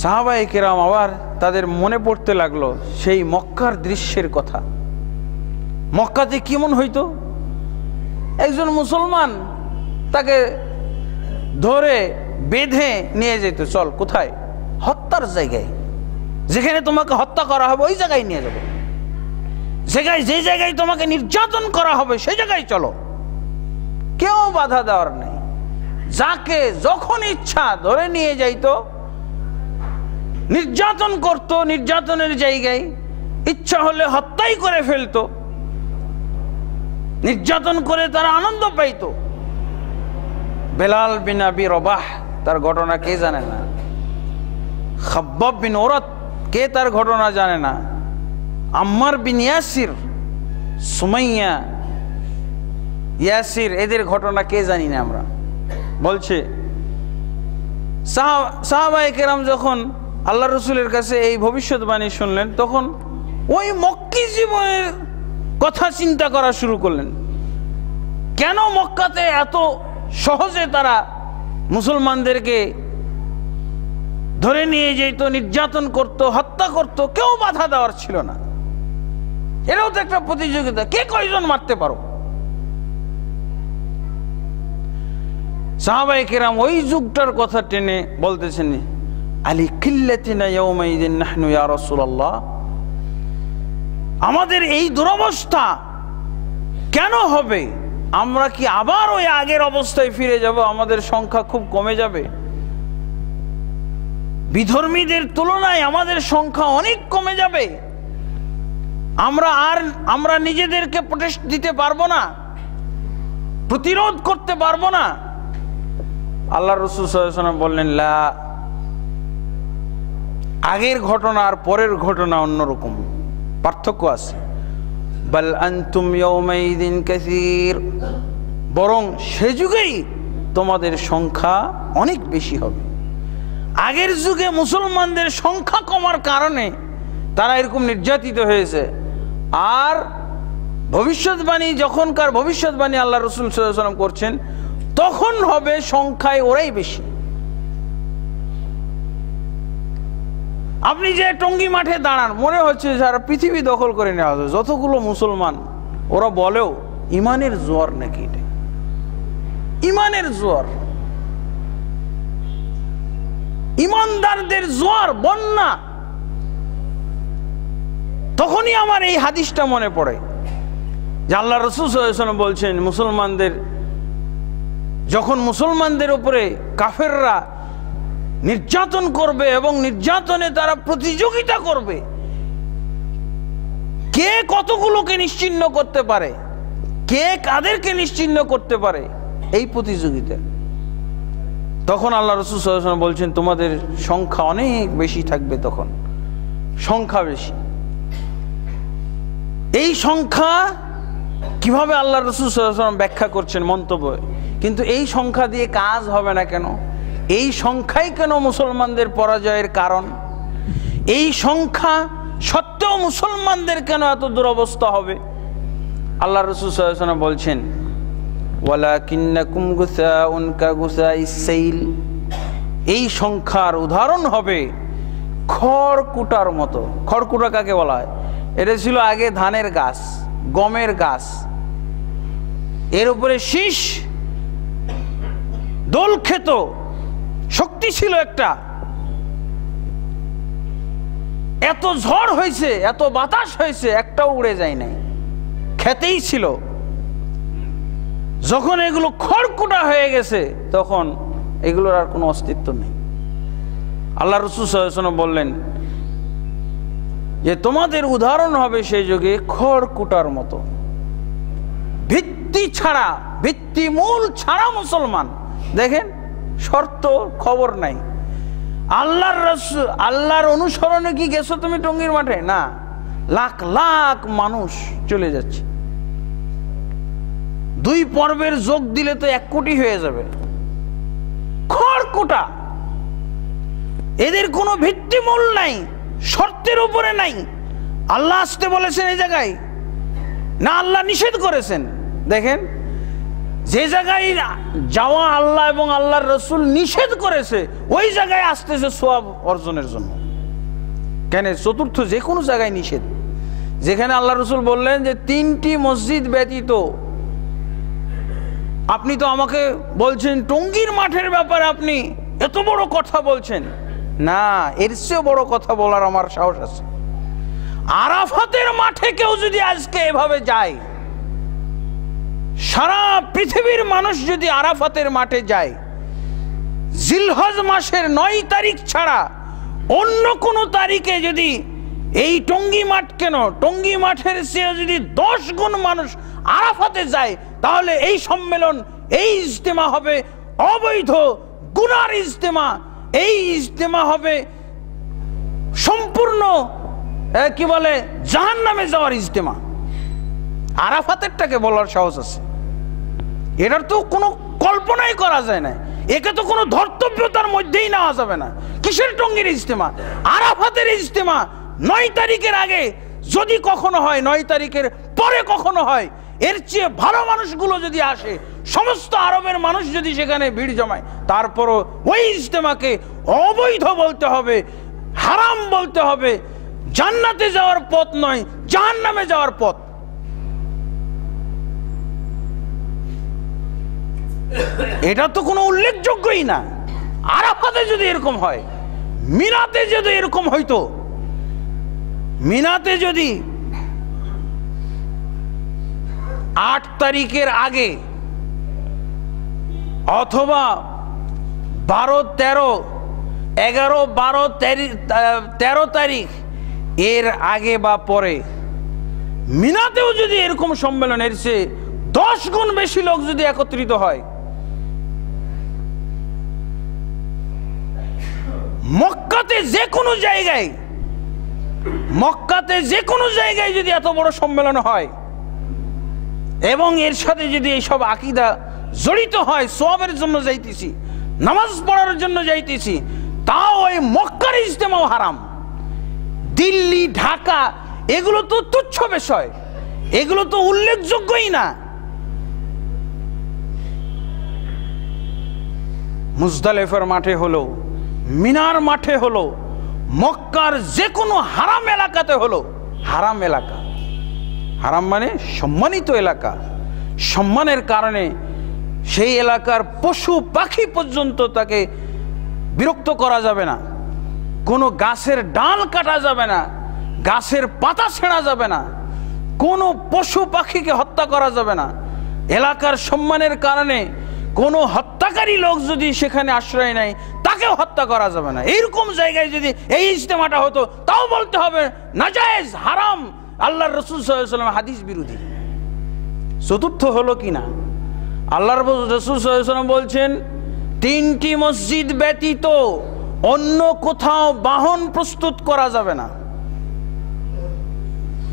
সাহাবায়ে কেরাম আবার তাদের মনে পড়তে লাগলো সেই মক্কার দৃশ্যের কথা। মক্কাতে কেমন হইতো, একজন মুসলমান তাকে ধরে বেঁধে নিয়ে যেত, চল কোথায়? হত্যার জায়গায়, যেখানে তোমাকে হত্যা করা হবে ওই জায়গায় নিয়ে যাবো, যে জায়গায় তোমাকে নির্যাতন করা হবে সেই জায়গায় চলো, কেউ বাধা দেওয়ার নেই। যাকে যখন ইচ্ছা ধরে নিয়ে যাইতো, নির্যাতন করত, নির্যাতনের জায়গায় ইচ্ছা হলে হত্যাই করে ফেলতো, নির্যাতন করে তারা আনন্দ পাইত। বেলাল বিন আবি রবাহ তার ঘটনা কে জানে না? খাব্বাব বিন ওরাত কে তার ঘটনা জানে না? আম্মার বিন ইয়াসির, সুমাইয়া, ইয়াসির, এদের ঘটনা কে জানি না আমরা? বলছে সাহাবায়ে কেরাম যখন আল্লাহ রসুলের কাছে এই ভবিষ্যৎবাণী শুনলেন, তখন ওই মক্কি জীবনের কথা চিন্তা করা শুরু করলেন। কেন মক্কাতে এত সহজে তারা মুসলমানদেরকে ধরে নিয়ে যেত, নির্যাতন করত, হত্যা করত, কেউ বাধা দেওয়ার ছিল না। এটাও তো একটা প্রতিযোগিতা, কে কয়জন মারতে পারো। সাহাবায়ে কেরাম ওই যুগটার কথা টেনে বলতেছেন, আলী কিল্লাতিনা ইয়াউমাইদিন নাহনু ইয়া রাসূলুল্লাহ, আমাদের এই দুরবস্থা কেন হবে? আমরা কি আবার ওই আগের অবস্থায় ফিরে যাব? আমাদের সংখ্যা খুব কমে যাবে, বিধর্মীদের তুলনায় আমাদের সংখ্যা অনেক কমে যাবে, আমরা নিজেদেরকে প্রোটেস্ট দিতে পারবো না, প্রতিরোধ করতে পারবো না। আল্লাহ রাসূল সাল্লাল্লাহু আলাইহি ওয়াসাল্লাম বললেন, লা, আগের ঘটনা আর পরের ঘটনা অন্যরকম, পার্থক্য আছে। বাল আনতুম ইয়াউমাইদিন কাসীর, বরং সে যুগেই তোমাদের সংখ্যা অনেক বেশি হবে। আগের যুগে মুসলমানদের সংখ্যা কমার কারণে তারা এরকম নির্যাতিত হয়েছে, আর ভবিষ্যৎবাণী যখনকার ভবিষ্যৎবাণী আল্লাহ রাসূল সাল্লাল্লাহু আলাইহি ওয়াসাল্লাম করছেন, তখন হবে সংখ্যায় ওরাই বেশি। আপনি যে টঙ্গী মাঠে দাঁড়ান, মনে হচ্ছে সারা পৃথিবী দখল করে নেওয়া হবে, যতগুলো মুসলমান, ওরা বলেও ইমানের জোয়ার নাকি, এটা ইমানের জোয়ার, ইমানদারদের জোয়ার, বন্যা। তখনই আমার এই হাদিসটা মনে পড়ে যে আল্লাহ রাসূল সাল্লাল্লাহু আলাইহি ওয়াসাল্লাম বলছেন, যখন মুসলমানদের উপরে কাফেররা নির্যাতন করবে এবং নির্যাতনে তারা প্রতিযোগিতা করবে, কে কতগুলোকে নিশ্চিহ্ন করতে পারে, কে কাদেরকে নিশ্চিহ্ন করতে পারে, এই প্রতিযোগিতা। তখন আল্লাহ রাসূল সাল্লাল্লাহু আলাইহি ওয়াসাল্লাম বলছেন, তোমাদের সংখ্যা অনেক বেশি থাকবে, তখন সংখ্যা বেশি। এই সংখ্যা কিভাবে আল্লাহ রাসূল সাল্লাল্লাহু আলাইহি ওয়াসাল্লাম ব্যাখ্যা করছেন মন্তব্য। কিন্তু এই সংখ্যা দিয়ে কাজ হবে না কেন? এই সংখ্যাই কেন মুসলমানদের পরাজয়ের কারণ? এই সংখ্যা সত্ত্বেও মুসলমানদের কেন এত দুরবস্থা হবে? আল্লাহ রাসূল সাল্লাল্লাহু আলাইহি ওয়াসাল্লাম বলছেন, ওয়ালাকিন্নাকুম গুসাউন কাগুসাইস সাইল, এই সংখ্যার উদাহরণ হবে খড়কুটার মতো। খড়কুটা কাকে বলা হয়? এটা ছিল আগে ধানের গাছ, গমের গাছ, এর উপরে শীষ, দোল খেত, শক্তি ছিল একটা। এত ঝড় হয়েছে, এত বাতাস হয়েছে, একটাও উড়ে যায় নাই, খেতেই ছিল। যখন এগুলো খড়কুটা হয়ে গেছে তখন এগুলোর আর কোনো অস্তিত্ব নেই। আল্লাহ রাসূল সাল্লাল্লাহু আলাইহি ওয়াসাল্লাম বললেন যে তোমাদের উদাহরণ হবে সেই যুগে খড়কুটার মতো। ভিত্তি ছাড়া, ভিত্তিমূল ছাড়া মুসলমান, দেখেন শর্ত খবর নাই। আল্লাহর রাসূল, আল্লাহর অনুসরণে কি গেছো তুমি টঙ্গীর মাঠে? না, লাখ লাখ মানুষ চলে যাচ্ছে। 2 পর্বের যোগ দিলে তো 1 কোটি হয়ে যাবে। খড়কুটা, এদের কোনো ভিত্তিমূল নাই, শর্তের উপরে নাই। আল্লাহ আসতে বলেছেন এই জায়গায়, না আল্লাহ নিষেধ করেছেন? দেখেন, যে জায়গায় যাওয়া আল্লাহ এবং আল্লাহর রাসূল নিষেধ করেছে ওই জায়গায় আসতেছে সওয়াব অর্জনের জন্য। কেন? চতুর্থ যে কোনো জায়গায় নিষেধ। যেখানে আল্লাহ রাসূল বললেন যে 3টি মসজিদ ব্যতীত, আপনি তো আমাকে বলছেন টঙ্গীর মাঠের ব্যাপারে আপনি এত বড় কথা বলছেন। না, এর চেয়ে বড় কথা বলার আমার সাহস আছে। আরাফাতের মাঠে কেউ যদি আজকে এভাবে যায়, সারা পৃথিবীর মানুষ যদি আরাফাতের মাঠে যায়, জিলহজ মাসের 9 তারিখ ছাড়া অন্য কোনো তারিখে যদি এই টঙ্গী মাঠ, কেন টঙ্গী মাঠের চেয়ে যদি 10 গুণ মানুষ আরাফাতে যায়, তাহলে এই সম্মেলন, এই ইজতেমা হবে অবৈধ গুনার ইজতেমা। এই ইজতেমা হবে সম্পূর্ণ কি বলে জাহান্নামে যাওয়ার ইজতেমা। আরাফাতেরটাকে বলার সাহস আছে? এটার তো কোনো কল্পনাই করা যায় না। একে তো কোনো ধর্তব্যতার মধ্যেই নেওয়া যাবে না। কিসের টঙ্গীর ইজতেমা? আরাফাতের ইজতেমা 9 তারিখের আগে যদি কখনো হয়, 9 তারিখের পরে কখনো হয়, এর চেয়ে ভালো মানুষগুলো যদি আসে, সমস্ত আরবের মানুষ যদি সেখানে ভিড় জমায়, তারপরও ওই ইজতেমাকে অবৈধ বলতে হবে, হারাম বলতে হবে, জান্নাতে যাওয়ার পথ নয়, জাহান্নামে যাওয়ার পথ। এটা তো কোনো উল্লেখযোগ্যই না। আরাফাতে যদি এরকম হয়, মিনাতে যদি এরকম হইতো, মিনাতে যদি 8 তারিখের আগে অথবা 12, 13, 11, 12, 13 তারিখ এর আগে বা পরে মিনাতেও যদি এরকম সম্মেলনের চেয়ে 10 গুণ বেশি লোক যদি একত্রিত হয়, মক্কাতে যে কোনো জায়গায়, মক্কাতে যে কোনো জায়গায় যদি এত বড় সম্মেলন হয় এবং এর সাথে যদি এইসব আকীদা জড়িত হয়, সওয়াবের জন্য যাইতেছি, নামাজ পড়ার জন্য যাইতেছি, তাও ওই মক্কার ইজতেমাও হারাম। দিল্লি, ঢাকা এগুলো তো তুচ্ছ বিষয়, এগুলো তো উল্লেখযোগ্যই না। মুজদালিফার মাঠে হলো, মিনার মাঠে হলো, মক্কার যে কোনো হারাম এলাকাতে হলো, হারাম এলাকা, হারাম মানে সম্মানিত এলাকা, সম্মানের কারণে সেই এলাকার পশু পাখি পর্যন্ত তাকে বিরক্ত করা যাবে না, কোনো গাছের ডাল কাটা যাবে না, গাছের পাতা ছেঁড়া যাবে না, কোনো পশু পাখিকে হত্যা করা যাবে না। এলাকার সম্মানের কারণে কোনো হত্যাকারী লোক যদি সেখানে আশ্রয় নেয়, তাকেও হত্যা করা যাবে না। এইরকম জায়গায় যদি এই ইজতেমাটা হতো, তাও বলতে হবে নাজায়েজ, হারাম, আল্লাহর রাসূল সাল্লাল্লাহু আলাইহি ওয়াসাল্লাম হাদিস বিরোধী। চতুর্থ হলো কিনা, আল্লাহর রাসূল সাল্লাল্লাহু আলাইহি ওয়াসাল্লাম বলছেন 3টি মসজিদ ব্যতীত অন্য কোথাও বাহন প্রস্তুত করা যাবে না।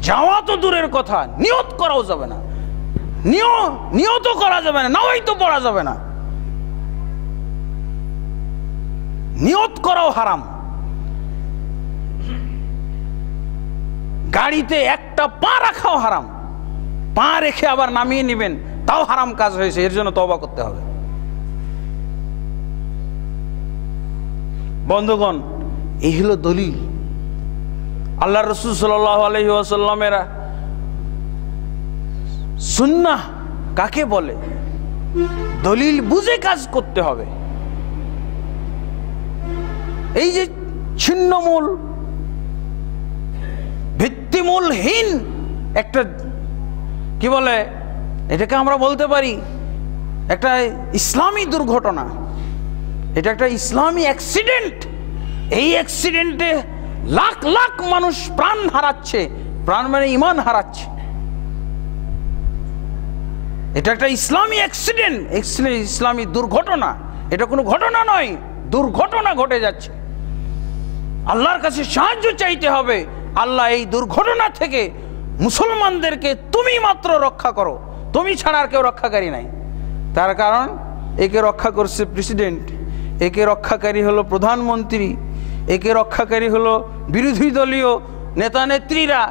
যাওয়া তো দূরের কথা, নিয়ত করাও যাবে না। নিয়ত করা যাবে না, নাওই তো পড়া যাবে না, নিয়ত করাও হারাম। গাড়িতে একটা পা রাখাও হারাম, পা রেখে আবার নামিয়ে নেবেন তাও হারাম কাজ হয়েছে, এর জন্য তওবা করতে হবে। বন্ধুগণ, এই হলো দলিল। আল্লাহ রাসূল সাল্লাল্লাহু আলাইহি ওয়াসাল্লামের সুন্নাহ কাকে বলে? দলিল বুঝে কাজ করতে হবে। এই যে ছিন্নমূল ভিত্তিমূলহীন একটা কি বলে এটাকে আমরা বলতে পারি একটা ইসলামী দুর্ঘটনা, এটা একটা ইসলামী অ্যাক্সিডেন্ট। এই অ্যাক্সিডেন্টে লাখ লাখ মানুষ প্রাণ হারাচ্ছে, প্রাণ মানে ঈমান হারাচ্ছে। এটা একটা ইসলামী অ্যাক্সিডেন্ট, ইসলামী দুর্ঘটনা। এটা কোনো ঘটনা নয়, দুর্ঘটনা ঘটে যাচ্ছে। আল্লাহর কাছে সাহায্য চাইতে হবে, আল্লাহ এই দুর্ঘটনা থেকে মুসলমানদেরকে তুমি মাত্র রক্ষা করো, তুমি ছাড়া আর কেউ রক্ষাকারী নাই। তার কারণ একে রক্ষা করছে প্রেসিডেন্ট, একে রক্ষাকারী হলো প্রধানমন্ত্রী, একে রক্ষাকারী হলো বিরোধী দলীয় নেতা নেত্রীরা।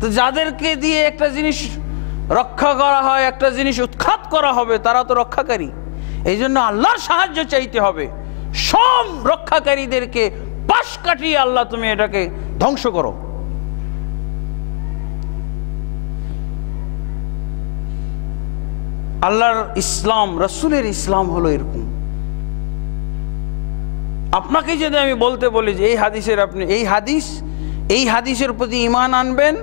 তো যাদেরকে দিয়ে একটা জিনিস রক্ষা করা হয়, একটা জিনিস উৎখাত করা হবে, তারা তো রক্ষাকারী। এই জন্য আল্লাহর সাহায্য চাইতে হবে। সব রক্ষাকারীদেরকে পাশ কাটিয়ে আল্লাহ তুমি এটাকে ধ্বংস করো। আল্লাহর ইসলাম, রাসূলের ইসলাম হলো এরকম। আপনাকে যদি আমি বলতে বলি যে এই হাদিসের আপনি এই হাদিসের প্রতি ঈমান আনবেন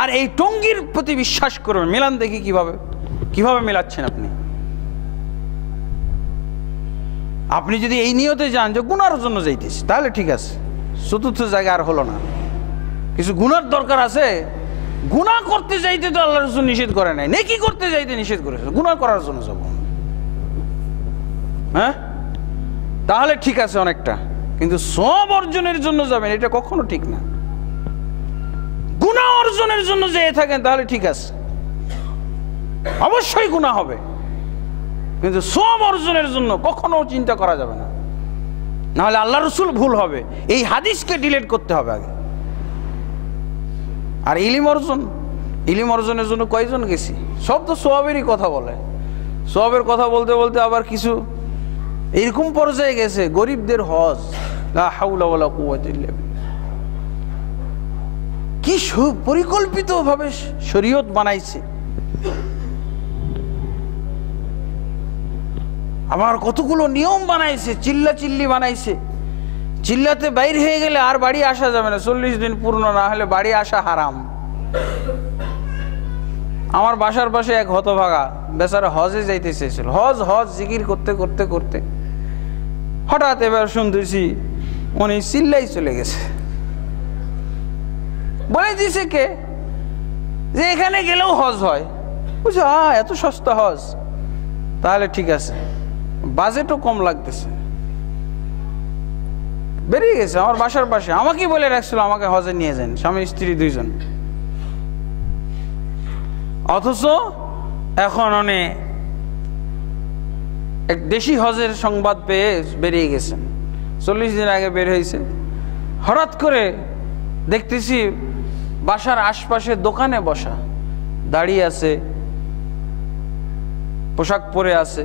আর এই টঙ্গির প্রতি বিশ্বাস করবেন, মিলান দেখি কিভাবে মিলাচ্ছেন আপনি। আপনি যদি এই নিয়তে যান যে গুনার জন্য যাইতেছি, তাহলে ঠিক আছে, চতুর্থ জায়গা আর হলো না, কিছু গুনার দরকার আছে। গুনাহ করতে যাইতে তো আল্লাহর রাসূল নিষেধ করে নাই, নেকি করতে যাইতে নিষেধ করেছে, গুনাহ করার জন্য যাব, হ্যাঁ তাহলে ঠিক আছে অনেকটা, কিন্তু সওয়াব অর্জনের জন্য যাবেন এটা কখনো ঠিক না। গুনাহ অর্জনের জন্য যেয়ে থাকেন তাহলে ঠিক আছে, অবশ্যই গুনাহ হবে, কিন্তু সওয়াব অর্জনের জন্য কখনো চিন্তা করা যাবে না, নাহলে আল্লাহ রাসূল ভুল হবে। এই হাদিসকে ডিলিট করতে হবে আগে। আর ইলম অর্জনের জন্য কয়জন গেছি? সব তো সওয়াবেরই কথা বলে, সওয়াবের কথা বলতে বলতে আবার কিছু এরকম পর্যায়ে গেছে গরিবদের হজ, লা হাওলা ওয়ালা কুওয়াতা ইল্লা বিল্লাহ। কি পরিকল্পিতভাবে শরীয়ত বানাইছে, আমার কতগুলো নিয়ম বানাইছে, চিল্লি বানাইছে। চিল্লাতে বাইর হয়ে গেলে আর বাড়ি আসা যাবে না, 40 দিন পূর্ণ না হলে বাড়ি আসা হারাম। আমার বাসার পাশে এক হতভাগা বেচারা হজে যাইতে চেয়েছিল, হজ জিকির করতে করতে করতে হঠাৎ এবার শুনতেছি উনি চিল্লাই চলে গেছে। বলে দিছে কে যে এখানে গেলেও হজ হয়। বুঝছো, এত সস্তা হজ, তাহলে ঠিক আছে, বাজেটও কম লাগতেছে। বেরিয়ে গেছে আমার বাসার পাশে, আমাকেই বলে রাখছিল আমাকে হজে নিয়ে যান, স্বামী স্ত্রী 2 জন। অথচ এখন অনেক এক দেশি হজের সংবাদ পেয়ে বেরিয়ে গেছেন, 40 দিন আগে বের হয়েছে। হঠাৎ করে দেখতেছি বাসার আশপাশে দোকানে বসা, দাঁড়িয়ে আছে, পোশাক পরে আছে।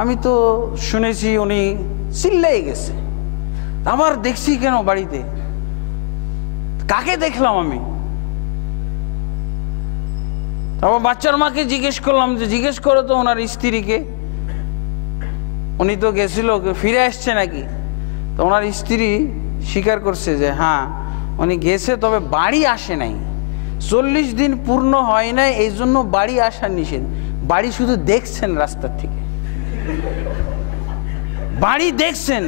আমি তো শুনেছি উনি চিল্লাই গেছে, আবার দেখছি কেন বাড়িতে, কাকে দেখলাম আমি? তারপর বাচ্চার মাকে জিজ্ঞেস করলাম যে জিজ্ঞেস করো তো ওনার স্ত্রীকে, উনি তো গেছিল, ফিরে আসছে নাকি? তো ওনার স্ত্রী স্বীকার করছে যে হ্যাঁ উনি গেছে, তবে বাড়ি আসে নাই, 40 দিন পূর্ণ হয় নাই, এই জন্য বাড়ি আসা নিষেধ। বাড়ি শুধু দেখছেন রাস্তার থেকে, বাড়ি দেখছেন,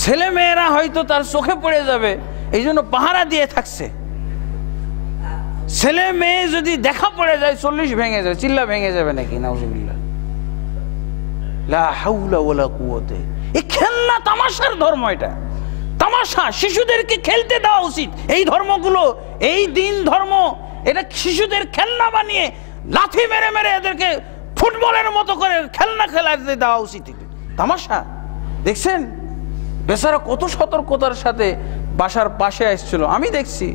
ছেলে মেয়েরা হয়তো তার চোখে পড়ে যাবে এই জন্য পাহারা দিয়ে থাকছে। ছেলে মেয়ে যদি দেখা পড়ে যায় 40 ভেঙে যাবে, চিল্লা ভেঙে যাবে নাকি? নাউজুবিল্লাহ, লা হাওলা ওয়ালা কুওয়াতা। এই খেলনা তামাশার ধর্ম, এটা তামাশা, শিশুদেরকে খেলতে দেওয়া উচিত। এই ধর্মগুলো, এই দিন ধর্ম, এটা শিশুদের খেলনা বানিয়ে লাথি মেরে মেরে এদেরকে ফুটবলের মতো করে খেলনা খেলাতে দেওয়া উচিত। তামাশা দেখছেন, বেচারা কত সতর্কতার সাথে বাসার পাশে আসছিল, আমি দেখছি।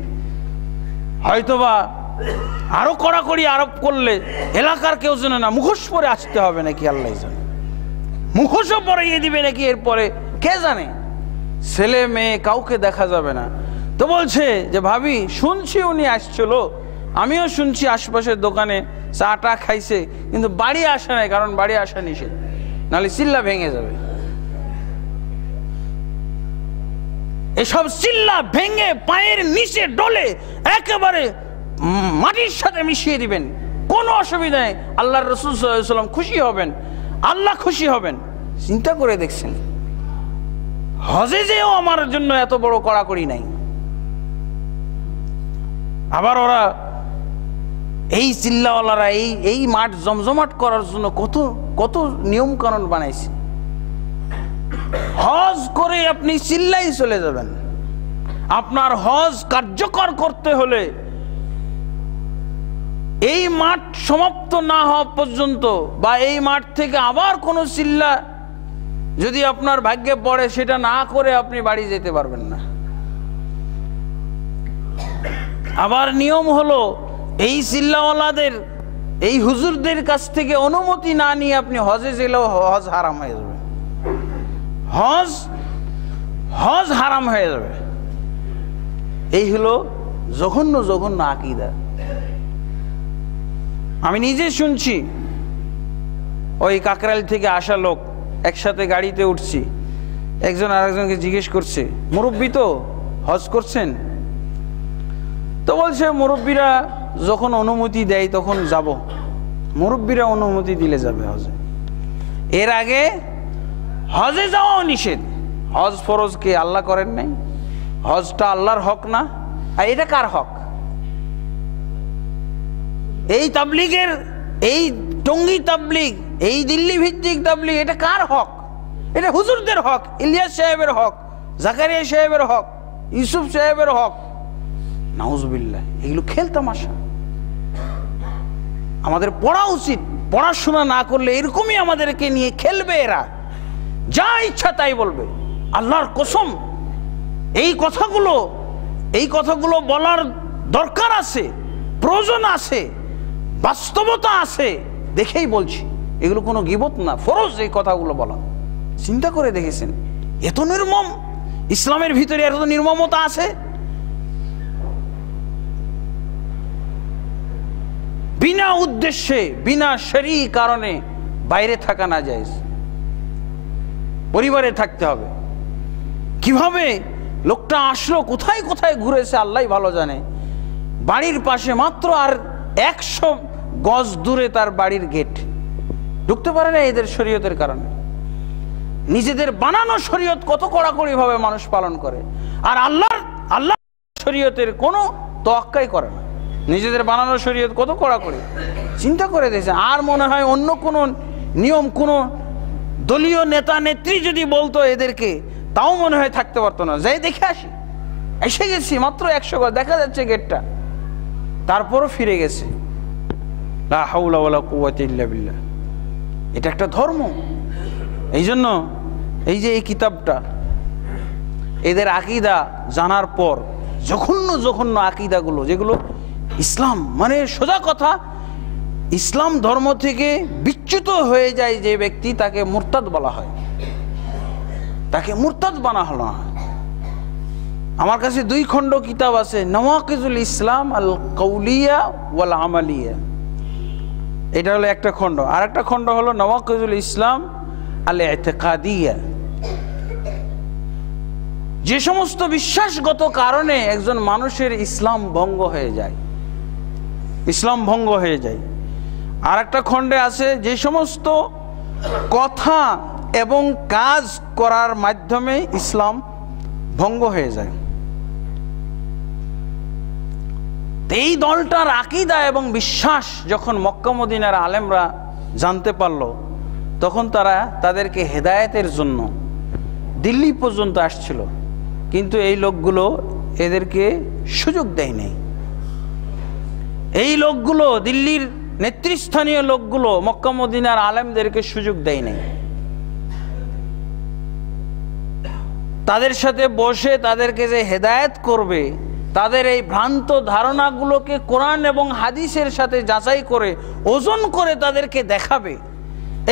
হয়তোবা আরো কড়াকড়ি আরোপ করলে এলাকার কেউ যেন না, মুখোশ পরে আসতে হবে নাকি আল্লাহ জানে, মুখোশও পরিয়ে দিবে নাকি এরপরে কে জানে। ছেলে মেয়ে কাউকে দেখা যাবে না। তো বলছে যে ভাবি শুনছি উনি আসছিল, আমিও শুনছি আশপাশের দোকানে চা টা খাইছে, কিন্তু বাড়ি আসে নাই, কারণ বাড়ি আসা নিষেধ, নাহলে চিল্লা ভেঙে যাবে। এসব চিল্লা ভেঙে পায়ের নিচে ডলে একেবারে মাটির সাথে মিশিয়ে দিবেন, কোনো অসুবিধা নেই। আল্লাহর রাসূল সাল্লাল্লাহু আলাইহি ওয়াসাল্লাম খুশি হবেন, আল্লাহ খুশি হবেন। চিন্তা করে দেখছেন, হজে যেও আমার জন্য এত বড় কড়াকড়ি নাই। আবার ওরা এই চিল্লাওয়ালারা এই মাঠ জমজমাট করার জন্য কত কত নিয়ম কানুন বানাইছে। হজ করে আপনি চিল্লাই চলে যাবেন। আপনার হজ কার্যকর করতে হলে এই মাঠ সমাপ্ত না হওয়া পর্যন্ত, বা এই মাঠ থেকে আবার কোনো চিল্লা যদি আপনার ভাগ্যে পড়ে, সেটা না করে আপনি বাড়ি যেতে পারবেন না। আবার নিয়ম হলো এই চিল্লাওয়ালাদের, এই হুজুরদের কাছ থেকে অনুমতি না নিয়ে আপনি হজে গেলেও হজ হারাম হয়ে যাবে, হজ হারাম হয়ে যাবে। এই হলো জঘন্য জঘন্য আকীদা। আমি নিজে শুনছি, ওই কাকরাইল থেকে আসা লোক, একসাথে গাড়িতে উঠছি, একজন আরেকজনকে জিজ্ঞেস করছে, মুরব্বী তো হজ করছেন? তো বলছে মুরব্বীরা যখন অনুমতি দেয় তখন যাব, মুরব্বীরা অনুমতি দিলে যাবে হজে, এর আগে হজে যাওয়াও নিষেধ। হজ ফরজ কে আল্লাহ করেন নাই? হজটা আল্লাহর হক না? আর এটা কার হক? এই তাবলিগের, এই টঙ্গী তাবলিগ, এই দিল্লি ভিত্তিক তাবলিগ, এটা কার হক? এটা হুজুরদের হক, ইলিয়াস সাহেবের হক, জাকারিয়া সাহেবের হক, ইউসুফ সাহেবের হক। নাউজুবিল্লাহ, এগুলো খেল তামাশা। আমাদের পড়া উচিত। পড়াশোনা না করলে এরকমই আমাদেরকে নিয়ে খেলবে এরা, যা ইচ্ছা তাই বলবে। আল্লাহর কসম, এই কথাগুলো বলার দরকার আছে, প্রয়োজন আছে, বাস্তবতা আছে, দেখেই বলছি। এগুলো কোনো গীবত না, ফরজ এই কথাগুলো বলা। চিন্তা করে দেখেছেন এত নির্মম, ইসলামের ভিতরে এত নির্মমতা আছে। বিনা উদ্দেশ্যে, বিনা শরঈ কারণে বাইরে থাকা না জায়েজ, পরিবারে থাকতে হবে। কিভাবে লোকটা আসলো, কোথায় কোথায় ঘুরেছে আল্লাহ ভালো জানে। বাড়ির পাশে মাত্র আর 100 গজ দূরে তার বাড়ির গেট, ঢুকতে পারে না এদের শরীয়তের কারণে। নিজেদের বানানো শরীয়ত কত কড়াকড়ি ভাবে মানুষ পালন করে, আর আল্লাহ শরীয়তের কোনো তোয়াক্কাই করে না। নিজেদের বানানো শরীয়ত কত কড়াকড়ি, চিন্তা করে দেখছে। আর মনে হয় অন্য কোনো নিয়ম, কোনো দলীয় নেতা নেত্রী যদি বলতো এদেরকে, তাও মনে হয় থাকতে পারতো না। যাই দেখে আসি, এসে গেছি মাত্র 100 গজ, দেখা যাচ্ছে গেটটা, তারপরও ফিরে গেছে। লা হাওলা ওয়ালা কুওয়াতা ইল্লা বিল্লাহ। এটা একটা ধর্ম। এই জন্য এই যে এই কিতাবটা, এদের আকীদা জানার পর জঘন্য জঘন্য আকীদাগুলো, যেগুলো ইসলাম মানে সোজা কথা, ইসলাম ধর্ম থেকে বিচ্যুত হয়ে যায় যে ব্যক্তি, তাকে মুরতাদ বলা হয়, তাকে মুরতাদ বানা হলো না। আমার কাছে 2 খণ্ড কিতাব আছে, নওয়াকিজুল ইসলাম আল কওলিয়া ওয়াল আমালিয়া, এটা হলো একটা খণ্ড। আর একটা খণ্ড হলো নওয়াকিজুল ইসলাম আল ইতিকাদিয়া, যে সমস্ত বিশ্বাসগত কারণে একজন মানুষের ইসলাম ভঙ্গ হয়ে যায়, ইসলাম ভঙ্গ হয়ে যায়। আর একটা খণ্ডে আছে যে সমস্ত কথা এবং কাজ করার মাধ্যমে ইসলাম ভঙ্গ হয়ে যায়। এই দলটার আকীদা এবং বিশ্বাস যখন মক্কা মদিনার আলেমরা জানতে পারল, তখন তারা তাদেরকে হেদায়েতের জন্য দিল্লি পর্যন্ত আসছিল, কিন্তু এই লোকগুলো এদেরকে সুযোগ দেয় নাই। এই লোকগুলো দিল্লির নেতৃস্থানীয় লোকগুলো মক্কা মদিনার আলেমদেরকে সুযোগ দেয় নাই। তাদের সাথে বসে তাদেরকে যে হেদায়েত করবে, তাদের এই ভ্রান্ত ধারণাগুলোকে কোরআন এবং হাদিসের সাথে যাচাই করে ওজন করে তাদেরকে দেখাবে,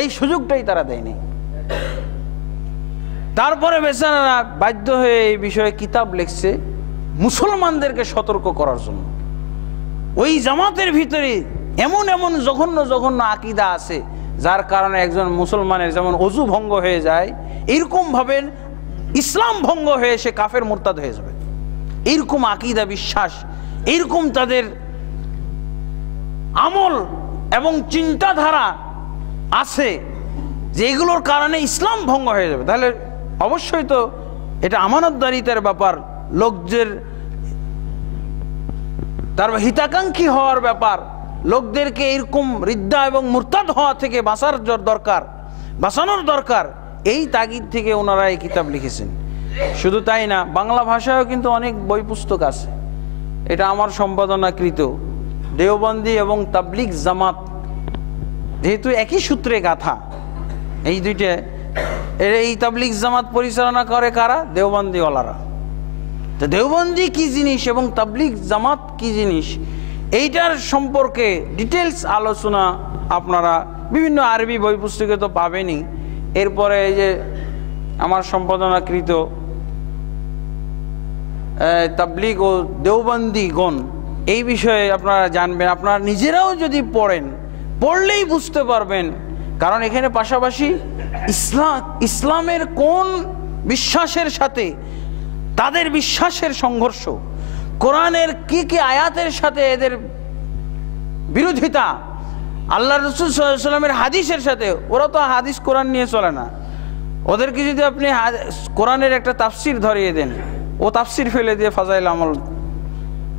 এই সুযোগটাই তারা দেয়নি। তারপরে বেচারারা বাধ্য হয়ে এই বিষয়ে কিতাব লিখছে মুসলমানদেরকে সতর্ক করার জন্য। ওই জামাতের ভিতরে এমন এমন জঘন্য জঘন্য আকীদা আছে যার কারণে একজন মুসলমানের যেমন ওযু ভঙ্গ হয়ে যায়, এরকম ভাবে ইসলাম ভঙ্গ হয়ে সে কাফের মুরতাদ হয়ে যাবে। এইরকম আকীদা বিশ্বাস, এইরকম তাদের আমল এবং চিন্তাধারা আছে যে এগুলোর কারণে ইসলাম ভঙ্গ হয়ে যাবে। তাহলে অবশ্যই তো এটা আমানতদারিতার ব্যাপার, লোকদের তার হিতাকাঙ্ক্ষী হওয়ার ব্যাপার, লোকদেরকে এরকম রিদ্দা এবং মুরতাদ হওয়া থেকে বাঁচানোর দরকার। এই তাগিদ থেকে ওনারা এই কিতাব লিখেছেন। শুধু তাই না, বাংলা ভাষায়ও কিন্তু অনেক বই পুস্তক আছে। এটা আমার সম্পাদনাকৃত। দেওবন্দি এবং তাবলিগ জামাত যেহেতু একই সূত্রে গাথা, এই দুইটা, এই তাবলিগ জামাত পরিচালনা করে কারা? দেওবন্দিওয়ালারা। তো দেওবন্দি কি জিনিস এবং তাবলিগ জামাত কি জিনিস, এইটার সম্পর্কে ডিটেলস আলোচনা আপনারা বিভিন্ন আরবি বই পুস্তকে তো পাবেনই। এরপরে এই যে আমার সম্পাদনাকৃত তাবলিগ ও দেওবন্দিগণ, এই বিষয়ে আপনারা জানবেন। আপনারা নিজেরাও যদি পড়লেই বুঝতে পারবেন। কারণ এখানে পাশাপাশি ইসলামের কোন বিশ্বাসের সাথে তাদের বিশ্বাসের সংঘর্ষ, কোরআনের কি কি আয়াতের সাথে এদের বিরোধিতা, আল্লাহ রাসূল সাল্লাল্লাহু আলাইহি ওয়াসাল্লামের হাদিসের সাথে। ওরা তো হাদিস কোরআন নিয়ে চলে না। ওদেরকে যদি আপনি কোরআনের একটা তাফসির ধরিয়ে দেন, ও তাফসির ফেলে দিয়ে ফাজাইল আমল,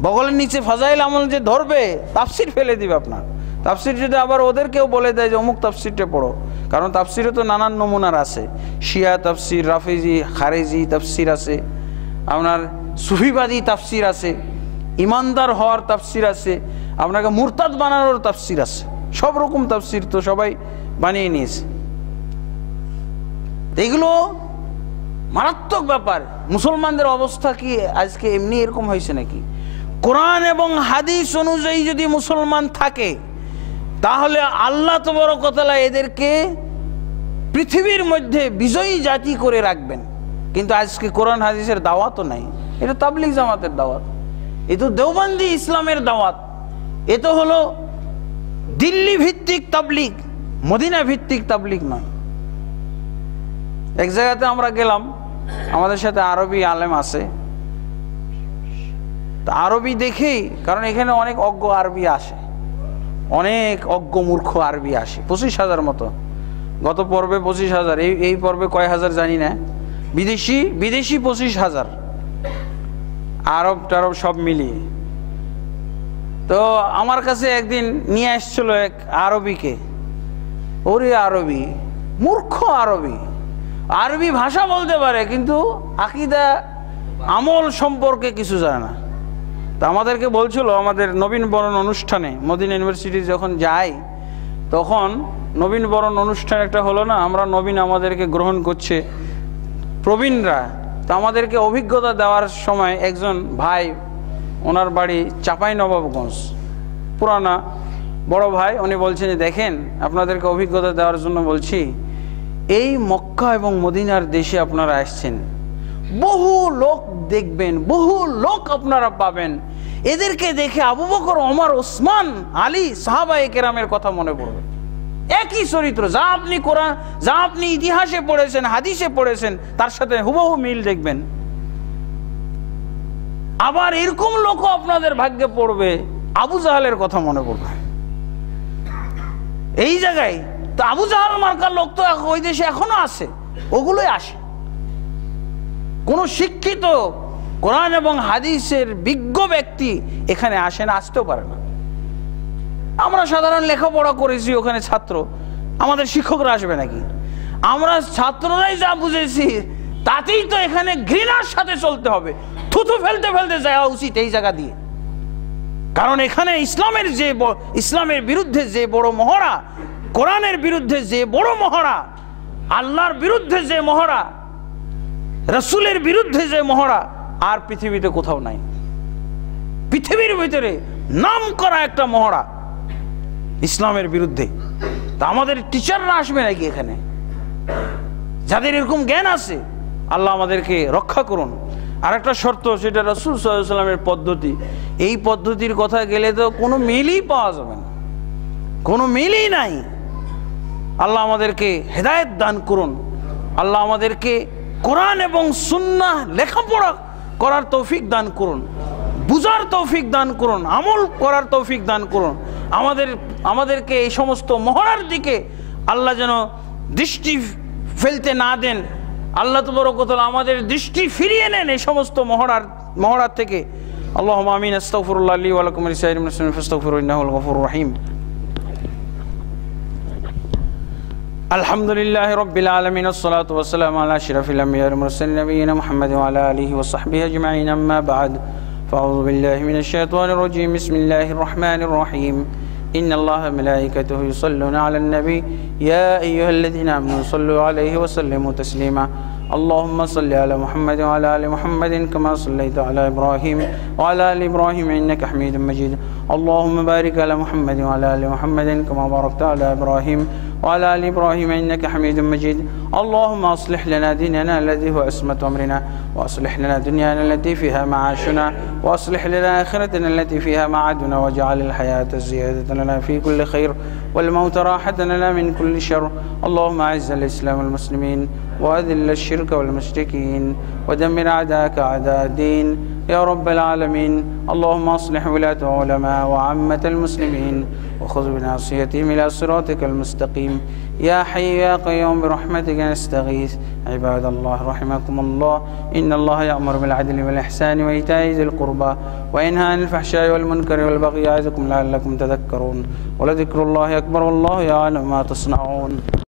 বগলের নিচে ফাজাইল আমল যে ধরবে, তাফসির ফেলে দিবে আপনার। তাফসির যদি আবার ওদেরকেও বলে দেয় যে অমুক তাফসিরটা পড়ো, কারণ তাফসিরে তো নানান নমুনার আছে। শিয়া তাফসির, রাফিজি খারেজি তাফসির আছে, আপনার সুফিবাদী তাফসির আছে, ইমানদার হওয়ার তাফসির আছে, আপনাকে মুরতাদ বানানোর তাফসির আছে। সব রকম তাফসির তো সবাই বানিয়ে নিয়েছে। এগুলো মারাত্মক ব্যাপার। মুসলমানদের অবস্থা কি আজকে এমনি এরকম হয়েছে নাকি? কোরআন এবং হাদিস অনুযায়ী যদি মুসলমান থাকে, তাহলে আল্লাহ তাবারক ওয়া তাআলা এদেরকে পৃথিবীর মধ্যে বিজয়ী জাতি করে রাখবেন। কিন্তু আজকে কোরআন হাদিসের দাওয়াতও নাই। এটা তাবলিগ জামাতের দাওয়াত, এ তো দেওবন্দি ইসলামের দাওয়াত, এ তো হলো দিল্লি ভিত্তিক তাবলিগ, মদিনা ভিত্তিক তাবলিগ নয়। এক জায়গাতে আমরা গেলাম, আমাদের সাথে আরবি আলেম আছে। তা আরবি দেখেই, কারণ এখানে অনেক অজ্ঞ আরবি আসে, অনেক অজ্ঞ মূর্খ আরবি আসে, 25,000 মতো। গত পর্বে 25,000, এই পর্বে কয় হাজার জানি না। বিদেশি 25,000, আরব টারব সব মিলিয়ে। তো আমার কাছে একদিন নিয়ে আসছিল এক আরবিকে। ওরে আরবি, মূর্খ আরবি, আরবি ভাষা বলতে পারে কিন্তু আকীদা আমল সম্পর্কে কিছু জানে না। তা আমাদেরকে বলছিল, আমাদের নবীন বরণ অনুষ্ঠানে মদিনা ইউনিভার্সিটি যখন যাই, তখন নবীন বরণ অনুষ্ঠান একটা হলো না, আমরা নবীন আমাদেরকে গ্রহণ করছে প্রবীণরা। তো আমাদেরকে অভিজ্ঞতা দেওয়ার সময় একজন ভাই, ওনার বাড়ি চাঁপাইনবাবগঞ্জ, পুরানা বড় ভাই, উনি বলছেন যে দেখেন, আপনাদেরকে অভিজ্ঞতা দেওয়ার জন্য বলছি, এই মক্কা এবং মদিনার দেশে আপনারা আসছেন, বহু লোক দেখবেন, বহু লোক আপনারা পাবেন, এদেরকে দেখে আবু বকর, ওমর, ওসমান, আলী, সাহাবায়ে কেরামের কথা মনে পড়বে। একই চরিত্র, যা আপনি কোরআন, যা আপনি ইতিহাসে পড়েছেন, হাদিসে পড়েছেন, তার সাথে হুবহু মিল দেখবেন। আবার এরকম লোকও আপনাদের ভাগ্যে পড়বে, আবু জাহালের কথা মনে পড়বে। এই জায়গায় তো আবু জাহাল মার্কার লোক তো ওই দেশে এখনো আছে, ওগুলোই আসে। কোন শিক্ষিত কোরআন এবং হাদিসের বিজ্ঞ ব্যক্তি এখানে আসে না, আসতেও পারে না। আমরা সাধারণ লেখাপড়া করেছি, ওখানে ছাত্র, আমাদের শিক্ষকরা আসবে নাকি? আমরা ছাত্ররাই যা বুঝেছি তাতেই তো এখানে ঘৃণার সাথে চলতে হবে, থুতু ফেলতে ফেলতে যাওয়া উচিত এই জায়গা দিয়ে। কারণ এখানে ইসলামের বিরুদ্ধে যে বড় মহড়া, কোরআনের বিরুদ্ধে যে বড় মহড়া, আল্লাহর বিরুদ্ধে যে মহড়া, রাসূলের বিরুদ্ধে যে মহড়া আর পৃথিবীতে কোথাও নাই। পৃথিবীর ভিতরে নাম করা একটা মহড়া ইসলামের বিরুদ্ধে। তা আমাদের টিচাররা আসবে নাকি এখানে? যাদের এরকম জ্ঞান আছে, আল্লাহ আমাদেরকে রক্ষা করুন। আর একটা শর্ত, সেটা রাসূল সাল্লাল্লাহু আলাইহি ওয়াসাল্লামের পদ্ধতি। এই পদ্ধতির কথা গেলে তো কোনো মিলই পাওয়া যাবে না, কোনো মিলই নাই। আল্লাহ আমাদেরকে হেদায়েত দান করুন। আল্লাহ আমাদেরকে কোরআন এবং সুন্নাহ লেখাপড়া করার তৌফিক দান করুন, বুঝার তৌফিক দান করুন, আমল করার তৌফিক দান করুন। আমাদেরকে এই সমস্ত মহড়ার দিকে আল্লাহ যেন দৃষ্টি ফেলতে না দেন। আল্লাহ তাবারক ওয়া তাআলা আমাদের দৃষ্টি ফিরিয়ে নেন এই সমস্ত মহড়ার থেকে। আল্লাহুম্মা আমিন। আস্তাগফিরুল্লাহ লি ওয়া লাকুম ওয়া লিসাইরিল মুসলিমিন ফাস্তাগফিরুহু ইন্নাহুল গফুরুর রহিম। আলহামদুলিল্লাহি রাব্বিল আলামিন ওয়াসসালাতু ওয়াসসালামু আলা আশরাফিল আমবিয়া ওয়াল মুরসালিন নবিয়িনা মুহাম্মাদিন ওয়া আলা আলিহি ওয়া সাহবিহি আজমাইন, আম্মা বা'দ। ফাআউযু বিল্লাহি মিনাশ শাইতানির রাজীম। বিসমিল্লাহির রহমানির রহিম। إن الله وملائكته يصلون على النبي يا أيها الذين آمنوا صلوا عليه وسلموا تسليما اللهم صل على محمد وعلى آل محمد كما صليت على إبراهيم وعلى آل إبراهيم إنك حميد مجيد اللهم بارك على محمد وعلى آل محمد كما باركت على إبراهيم وعلى آل إبراهيم إنك حميد مجيد اللهم أصلح لنا ديننا الذي هو عصمة أمرنا وأصلح لنا دنيانا التي فيها معاشنا وأصلح لنا آخرتنا التي فيها معادنا واجعل الحياة زيادة لنا في كل خير والموت راحة لنا من كل شر اللهم أعز الإسلام والمسلمين وأذل الشرك والمشركين ودمر أعداءك أعداء الدين يا رب العالمين اللهم أصلح ولاة علماء وعامة المسلمين وخذ بناصيتهم إلى صراطك المستقيم يا حي يا قيوم برحمتك نستغيث عباد الله رحمكم الله إن الله يأمر بالعدل والإحسان وإيتاء ذي القربى وينهى عن الفحشاء والمنكر والبغي يعظكم لعلكم تذكرون ولذكر الله أكبر والله يعلم ما تصنعون